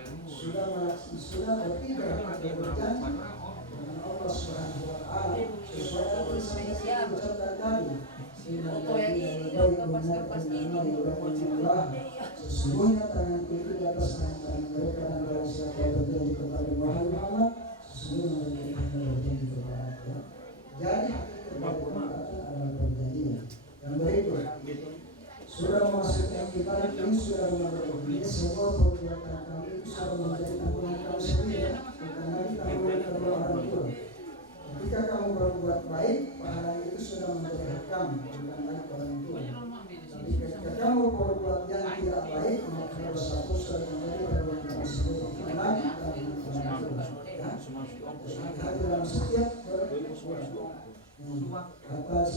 ini sudah sudah bertiga berjanji dengan Allah Subhanahu wa Ta'ala sesuai dengan yang diucapkan tadi. Sesungguhnya tangan itu di atas tangan mereka dan barang siapa berjanji kepada Muhammad sesungguhnya mereka berjanji kepada Allah. Jadi perkataan adalah perjanjian. Yang berikut sudah memasuki ibadah ini sudah mengerti semua perbuatan kami itu sudah menjadi tanggungan kami sendiri bukan lagi tanggungan kedua orang tua. Jika kamu berbuat baik, pahala itu sudah menjadi hak kamu, bukan lagi orang tua. Tapi ketika kamu berbuat yang tidak baik, maka dosa itu sudah menjadi tanggungan kamu sendiri, bukan lagi tanggungan orang tua. Hati dalam setiap kata dalam setiap apa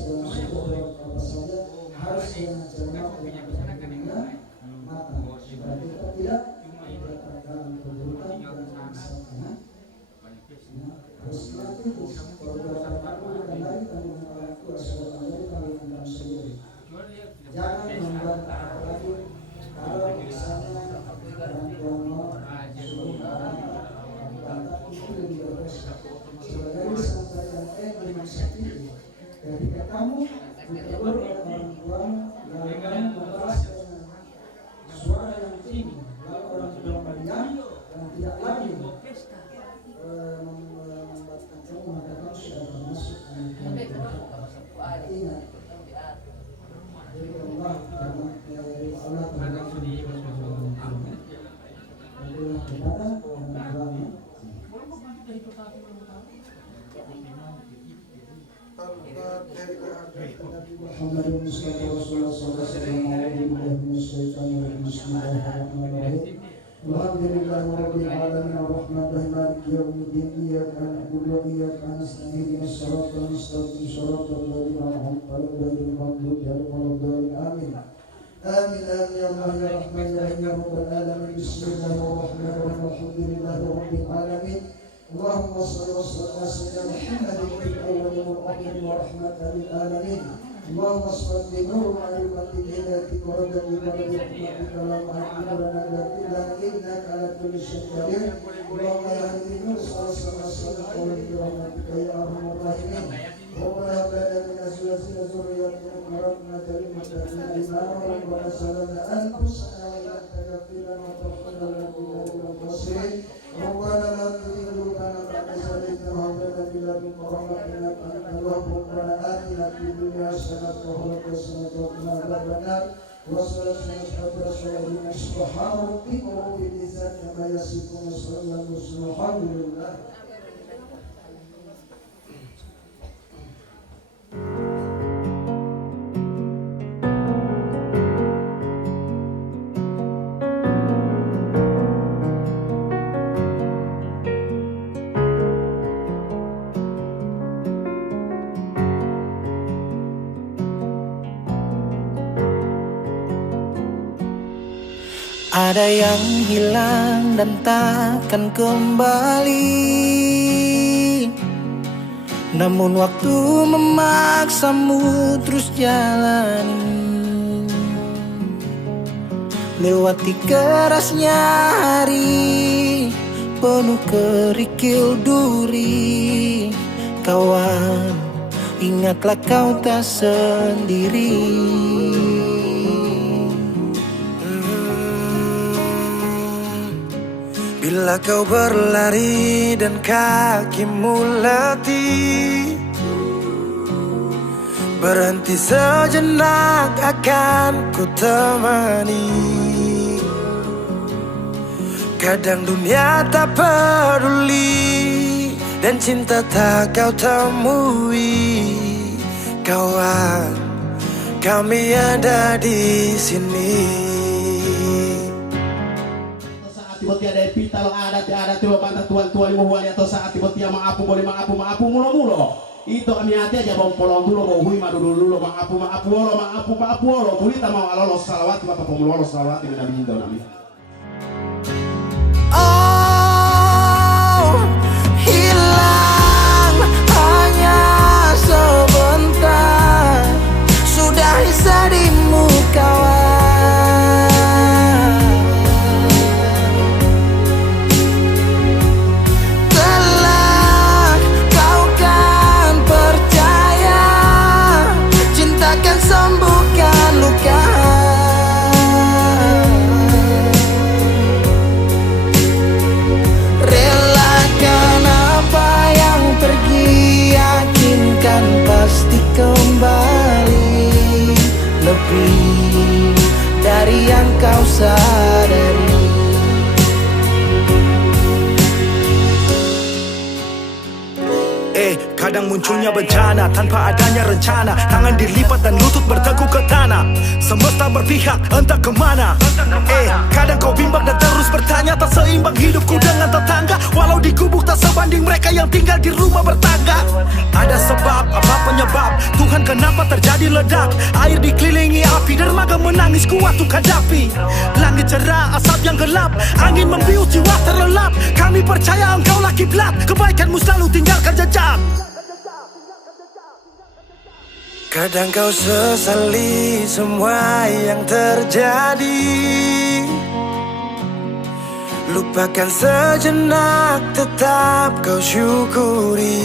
saja harus dengan cermat dengan mata. Jika kita tidak dalam keburukan dan kesalahan. Harus mati perbuatan kamu dan lagi tanggungan orang tua sudah menjadi tanggungan kamu sendiri. Jangan membantah apalagi kalau misalnya orang tua mau suruh membantah itu lebih berdosa. Sebagai sampaikan dengan sakit, ketika kamu ditegur oleh orang tua lalu kamu membalas dengan suara yang tinggi, lalu orang tua mendiam dan tidak lagi membuatkan kamu, maka kamu sudah termasuk ingat dari Allah kepada orang Muhammad Mustafa Rasulullah Bismillahirrahmanirrahim. Alhamdulillahi rabbil alamin arrahmanir rahim yaumiddin iyyaka na'budu wa iyyaka nasta'in ihdinas siratal mustaqim siratal ladzina an'amta 'alaihim ghairil maghdubi 'alaihim waladdallin amin. Amin amin ya Allah ya Rahman ya Rahim ya Rabbal alamin. Bismillahirrahmanirrahim. Alhamdulillahi rabbil alamin. Allahumma shalli wa sallim ala sayyidina Muhammadin fil awwalin wal akhirin wa rahmatan lil alamin. Allahumma salli nur ma'rifati hidayatik wa radhi wa rahmatika la ma'budu lana illa innaka ala kulli syai'in qadir. Allahumma ya hadin nur sallallahu alaihi wa rahmatika ya arhamar rahimin. Rabbana hab lana min azwajina dhurriyyatina qurrata a'yunin waj'alna lil-muttaqina imama. Salamna anfusana wa la taghfirna wa taghfirna lana minal khasirin. Rabbana la tuzigh qulubana ba'da idh hadaytana wa hab lana min ladunka rahmatan innaka antal wahhab. Rabbana atina fid dunya hasanatan wa fil akhirati hasanatan wa qina adzaban nar. Wa sallallahu alaihi wa sallam subhana rabbika rabbil izzati amma yasifun wa salamun alal mursalin walhamdulillah. Ada yang hilang dan takkan kembali, namun waktu memaksamu terus jalani. Lewati kerasnya hari penuh kerikil duri. Kawan, ingatlah kau tak sendiri. Bila kau berlari dan kakimu letih, berhenti sejenak akan ku temani. Kadang dunia tak peduli dan cinta tak kau temui. Kawan, kami ada di sini. tiba tiada pita lo ada tiba pantat tuan limo wali atau saat tiba tiada maapu boleh maapu mulo itu kami hati aja bang polong dulu bang hui madu dulu maapu wolo bulita mau alolos salawat bapak pemulo salawat dengan nabi Indo nabi. Oh, hilang hanya sebentar, sudah dirimu kawan. Kelak kau kan percaya, cinta kan sembuhkan luka. Relakan apa yang pergi, yakinkan pasti kembali. Lebih dari yang kau sadari. Kadang munculnya bencana tanpa adanya rencana, tangan dilipat dan lutut bertekuk ke tanah. Semesta berpihak entah kemana. Kadang kau bimbang dan terus bertanya, tak seimbang hidupku dengan tetangga. Walau di gubuk tak sebanding mereka yang tinggal di rumah bertangga. Ada sebab, apa penyebab? Tuhan kenapa terjadi ledak? Air dikelilingi api, dermaga menangis kuat untuk hadapi. Langit cerah, asap yang gelap, angin membius jiwa terlelap. Kami percaya engkaulah kiblat, kebaikanmu selalu tinggalkan jejak. Kadang kau sesali semua yang terjadi, lupakan sejenak, tetap kau syukuri.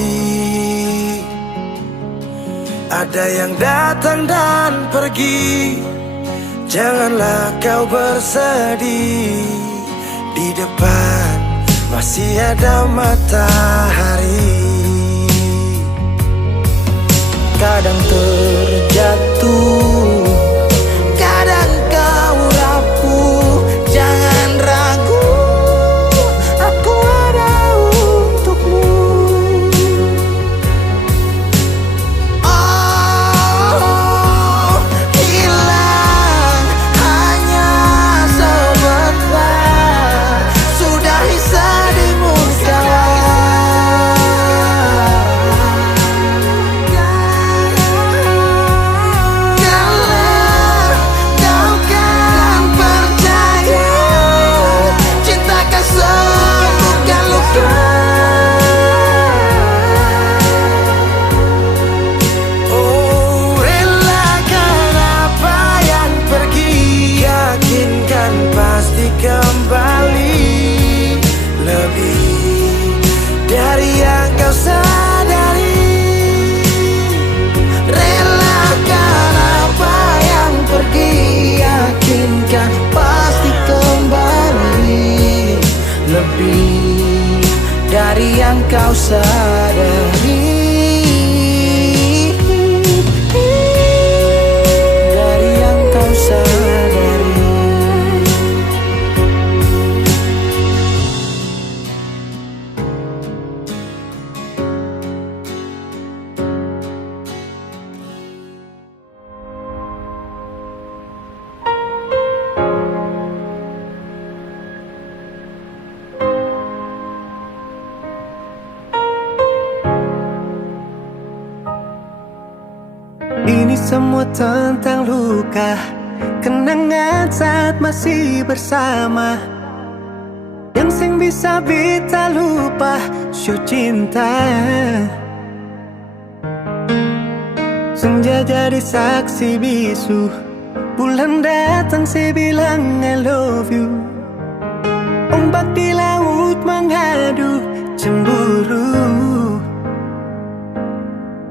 Ada yang datang dan pergi, janganlah kau bersedih. Di depan masih ada matahari. Kadang terjatuh, kadang kau rapuh, jangan ragu, aku ada untukmu. Oh, hilang hanya sebentar, sudah bisa dimusnahkan. Kembali lebih dari yang kau sadari. Relakan apa yang pergi, yakinkan pasti kembali. Lebih dari yang kau sadari. Dari yang kau sadari. Ini semua tentang luka, kenangan saat masih bersama, yang sing bisa beta lupa show cinta. Senja jadi saksi bisu, bulan datang saya bilang I love you. Ombak di laut menghadu cemburu.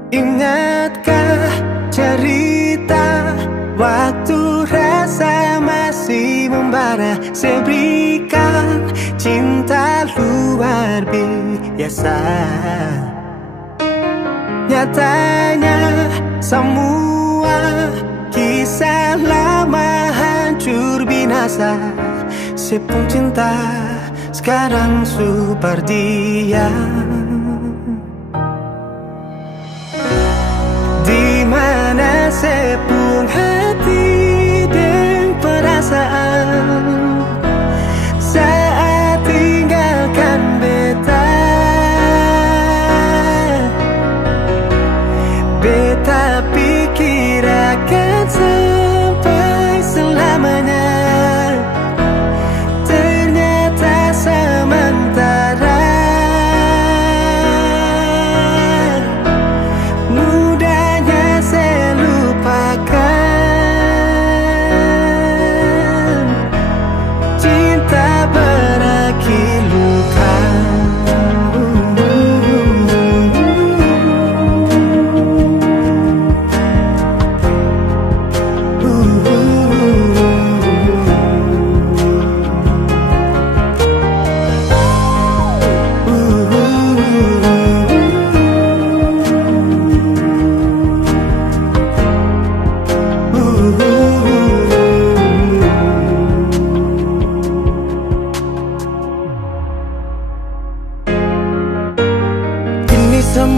Ingatkah cerita waktu rasa masih membara, saya berikan cinta luar biasa. Nyatanya semua kisah lama hancur binasa. Saya pun cinta sekarang super dia. Dimana saya pun hati dan perasaan saat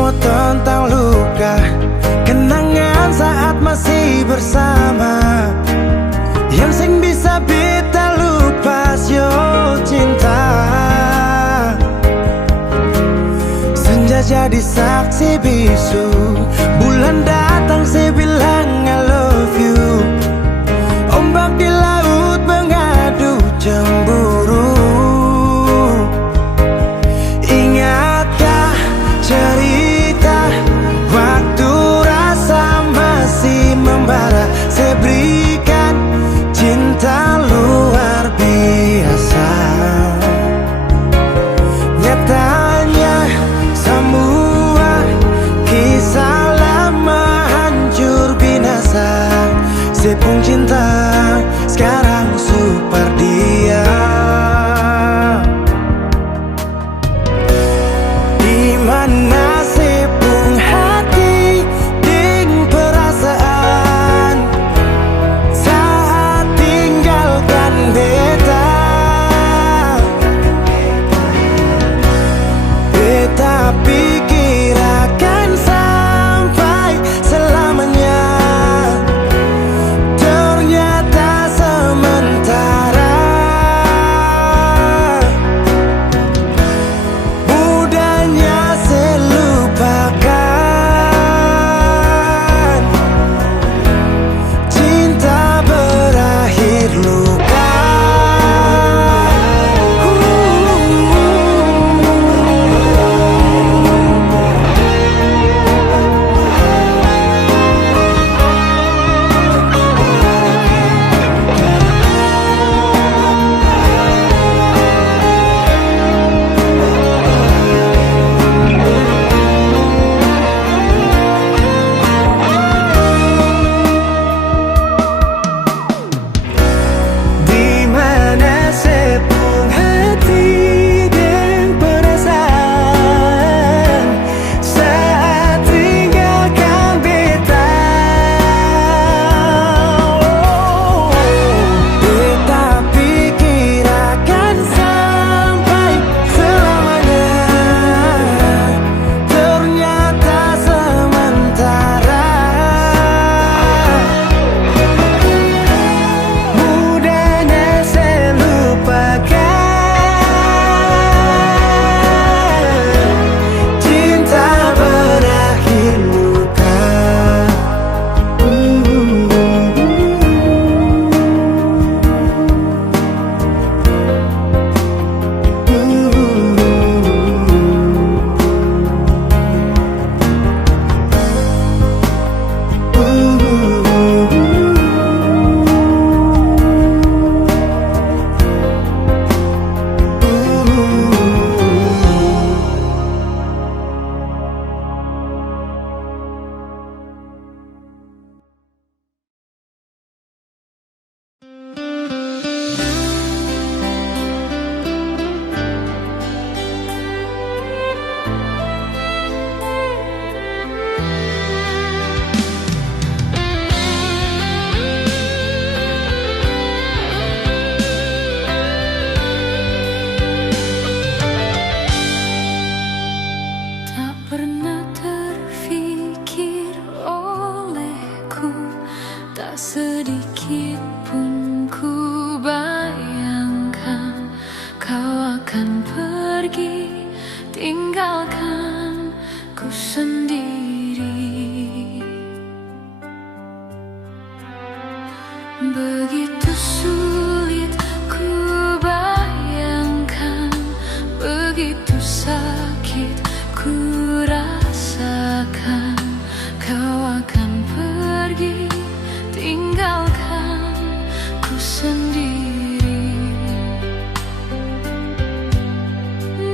semua tentang luka, kenangan saat masih bersama, yang sing bisa beta lupa yo cinta. Senja jadi saksi bisu, bulan datang saya bilang I love you. Ombak di laut mengadu cemburu. Ingatkah cerita waktu rasa masih membara, saya berikan cinta luar biasa. Nyatanya semua kisah lama hancur binasa. Saya pun cinta sekarang super dia. Dimana saya pun hati ding perasaan saat tinggalkan beta. Beta pikir akan sampai selamanya, ternyata sementara. Mudahnya saya lupakan, cinta berakhir luka. Dimana saya pun hati dan perasaan saat tinggalkan beta. Beta pikir akan sampai selamanya, ternyata sementara. Mudahnya saya lupakan, cinta berakhir luka. Tak pernah terfikir olehku, tak sedikit pun ku bayangkan kau akan pergi tinggalkan ku sendiri. Begitu sulit ku bayangkan, begitu sakit ku rasakan kau akan pergi tinggalkan ku sendiri.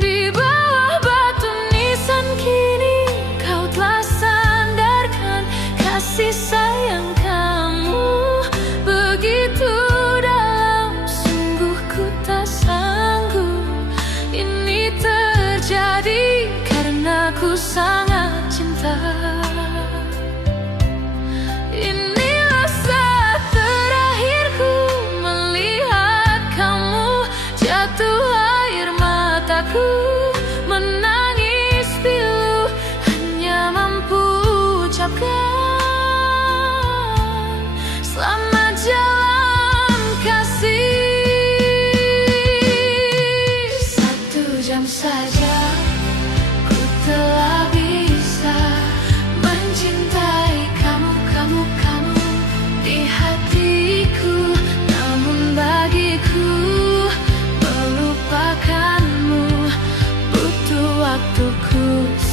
Di bawah batu nisan kini kau telah sandarkan kasih sayang kamu begitu dalam, sungguh ku tak sanggup ini terjadi karena ku sangat cinta. Inilah saat terakhirku melihat kamu jatuh air mataku menangis pilu hanya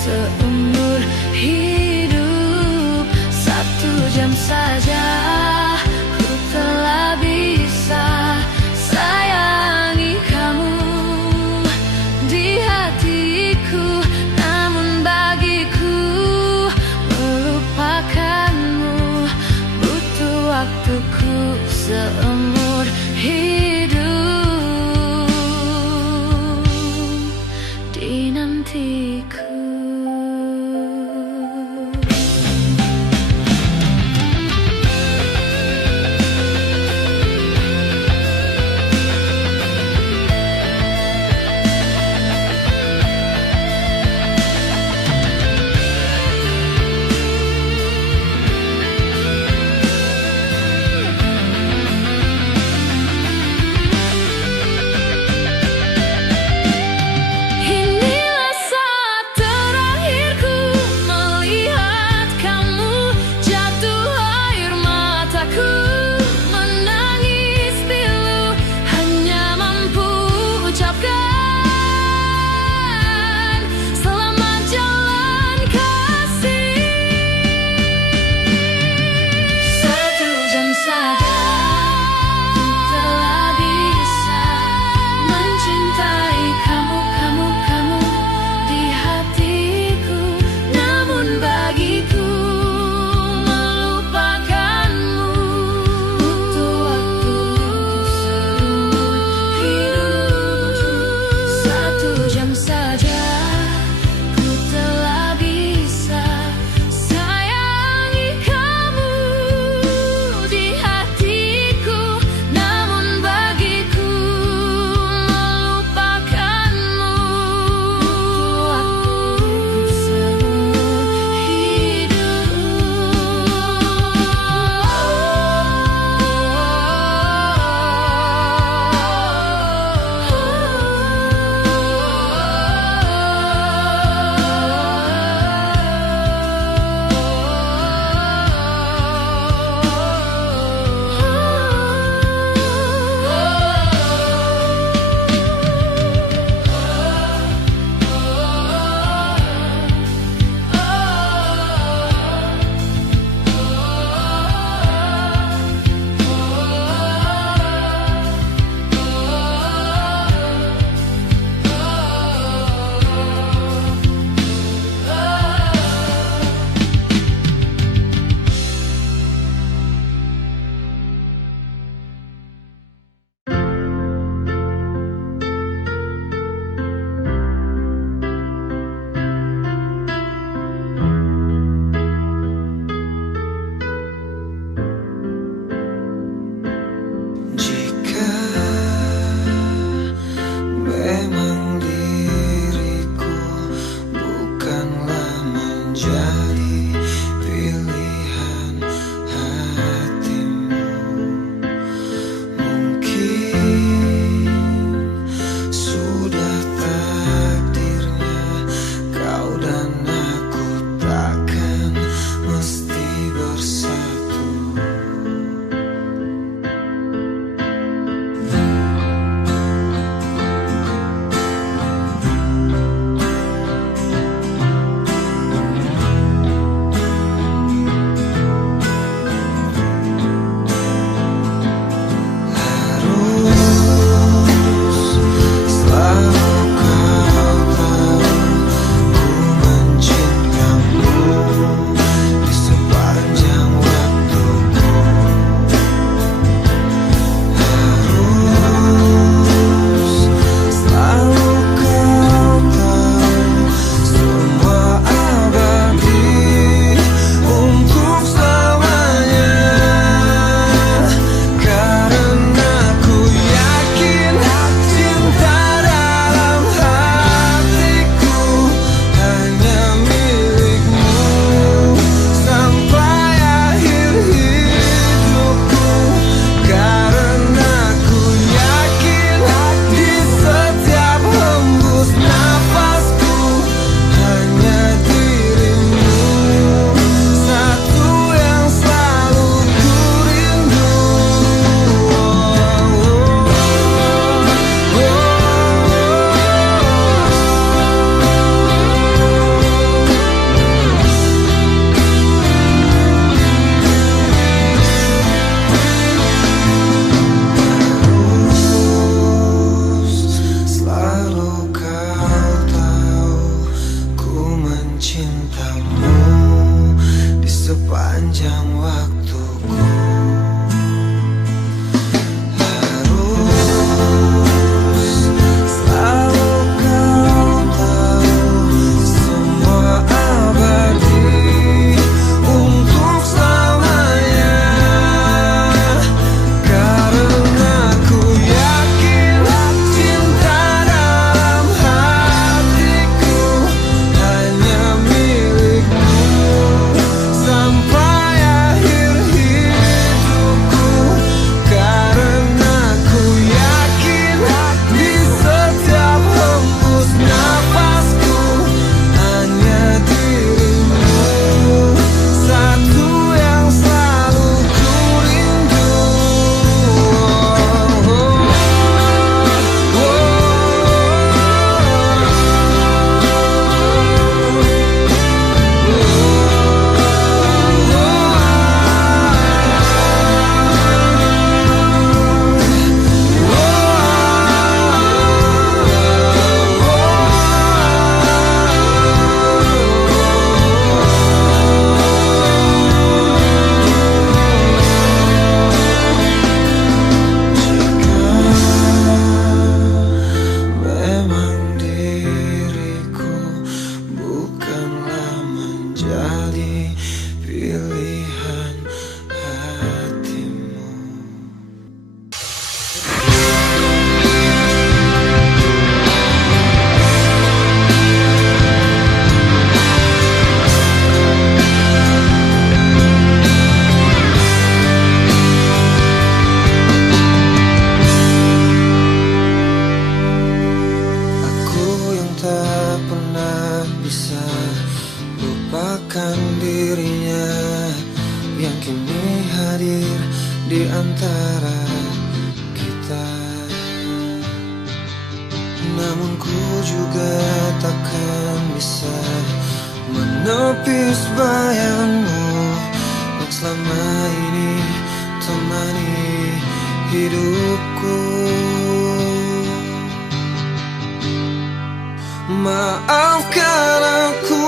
seumur hidup. 1 jam saja ku telah bisa sayangi kamu di hatiku. Namun bagiku melupakanmu butuh waktuku seumur hidup dinantiku. namun ku juga takkan bisa menepis bayangmu yang selama ini temani hidupku. Maafkan aku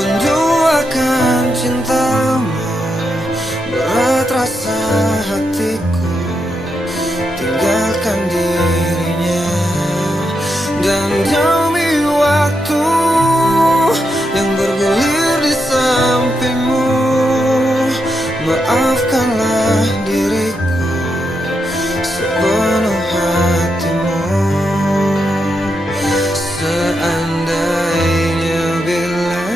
menduakan cintamu, berat rasa hatiku tinggalkan dirinya. Dan demi waktu yang bergulir di sampingmu, maafkanlah diriku sepenuh hatimu. Seandainya bila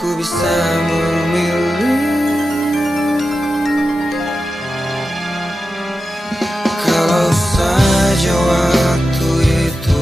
ku bisa memilih, kalau saja waktu itu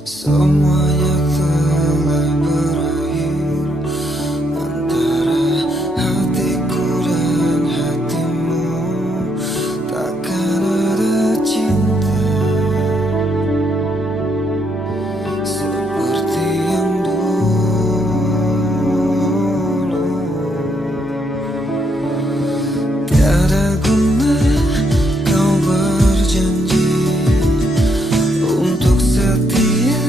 Semuanya telah berakhir antara hatiku dan hatimu. Takkan ada cinta seperti yang dulu. Tiada guna kau berjanji untuk setia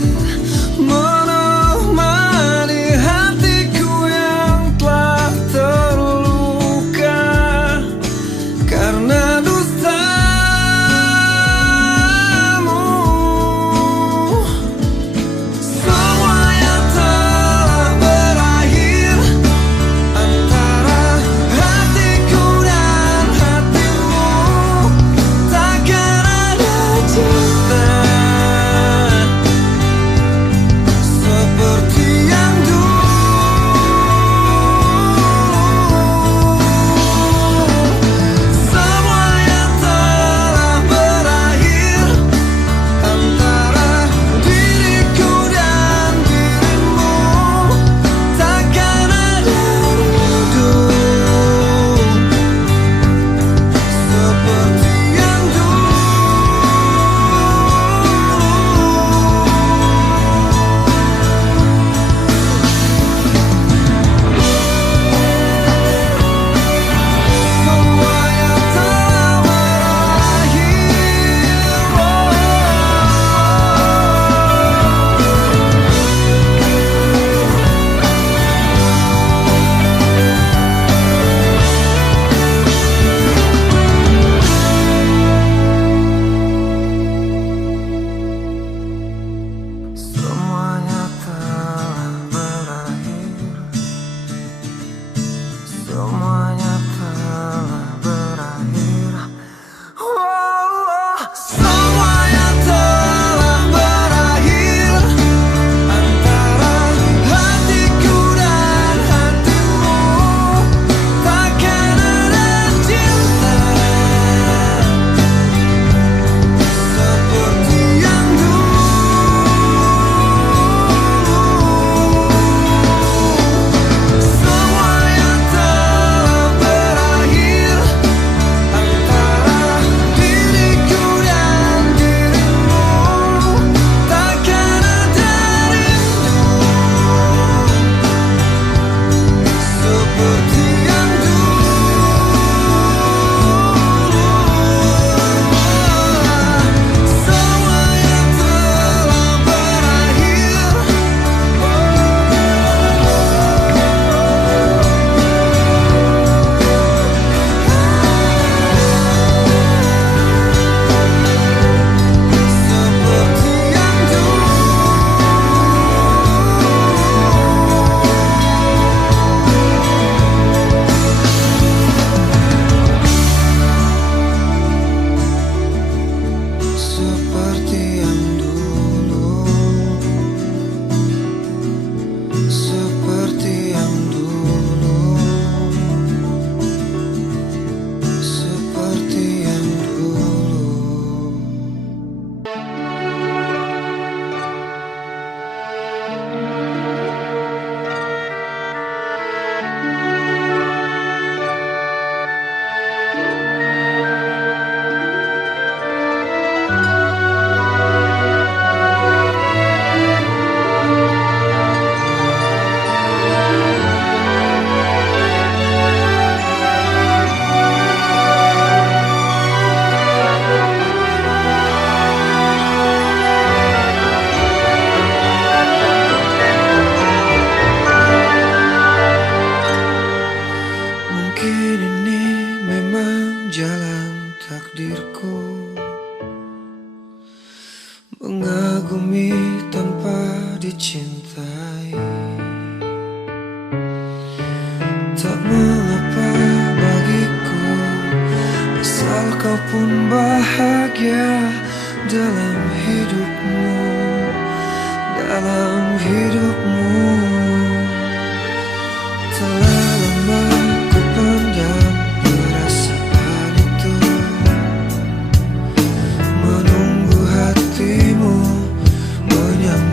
menemani hatiku yang telah terluka karena dustamu. Semuanya telah berakhir antara hatiku dan hatimu. Takkan ada cinta seperti yang dulu. Semuanya telah berakhir antara diriku dan dirimu. Takkan ada rindu seperti yang dulu. Semuanya telah berakhir. Semuanya telah berakhir. Semuanya telah berakhir antara hatiku dan hatimu. Takkan ada cinta seperti yang semuanya telah berakhir antara diriku dan dirimu. Takkan ada rindu seperti yang semuanya telah berakhir. Seperti yang seperti yang dulu. Seperti yang dulu. Seperti yang dulu. Mungkin ini memang jalan takdirku, mengagumi tanpa dicintai. Tak mengapa bagiku, asal kau pun bahagia dalam hidupmu, dalam hidupmu. Telah lama ku pendam perasaan itu, menunggu hatimu menyambut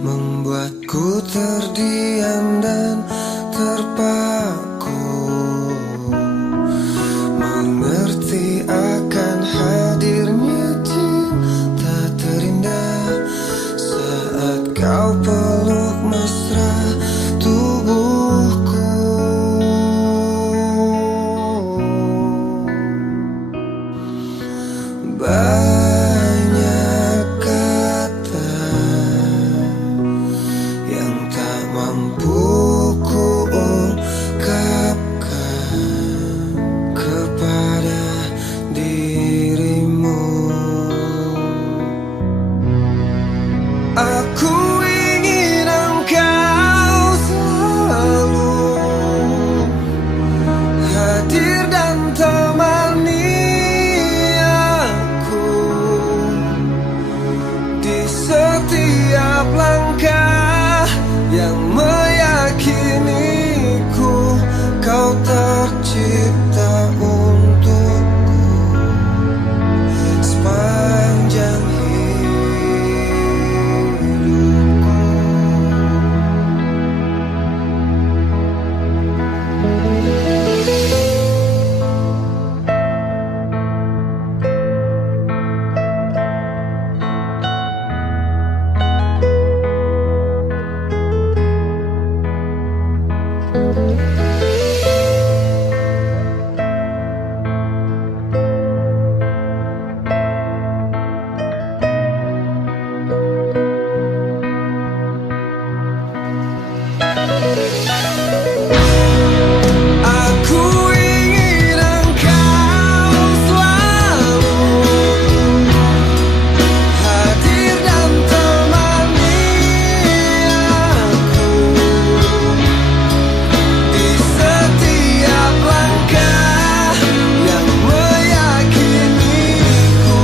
membuatku terdiam dan terpaku, mengerti akan hadirnya cinta terindah saat kau peluk mesra tubuhku. Banyak kata yang tak mampu ku ungkapkan kepada dirimu. Aku ingin engkau selalu hadir dan temani setiap langkah yang meyakiniku kau tercipta untukku sepanjang hidupku. Aku ingin engkau selalu hadir dan temani aku di setiap langkah yang meyakiniku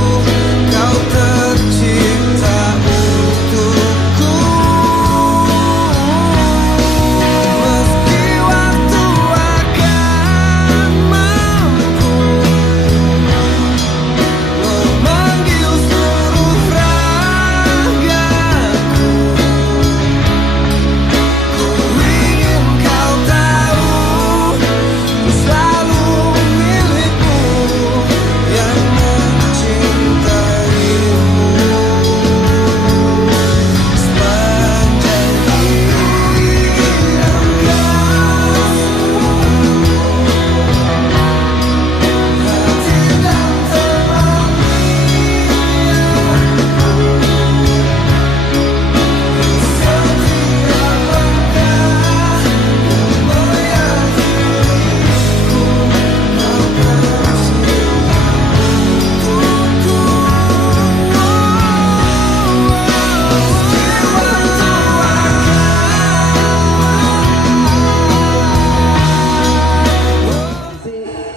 kau tercipta untukku. Meski waktu akan mampu memanggil seluruh ragaku, ku ingin kau tahu ku selalu milikmu yang mencintaimu sepanjang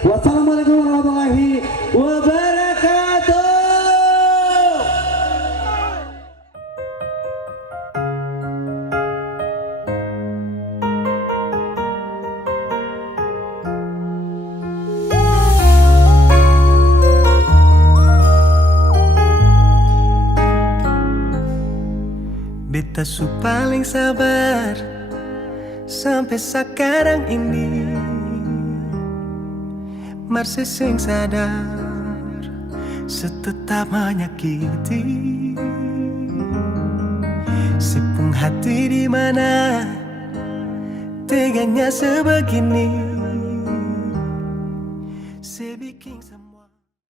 Wassalamualaikum warahmatullahi wabarakatuh. Beta su paling sabar sampai sekarang ini, masih sing sadar setetap menyakiti. Sipung hati di mana teganya sebegini,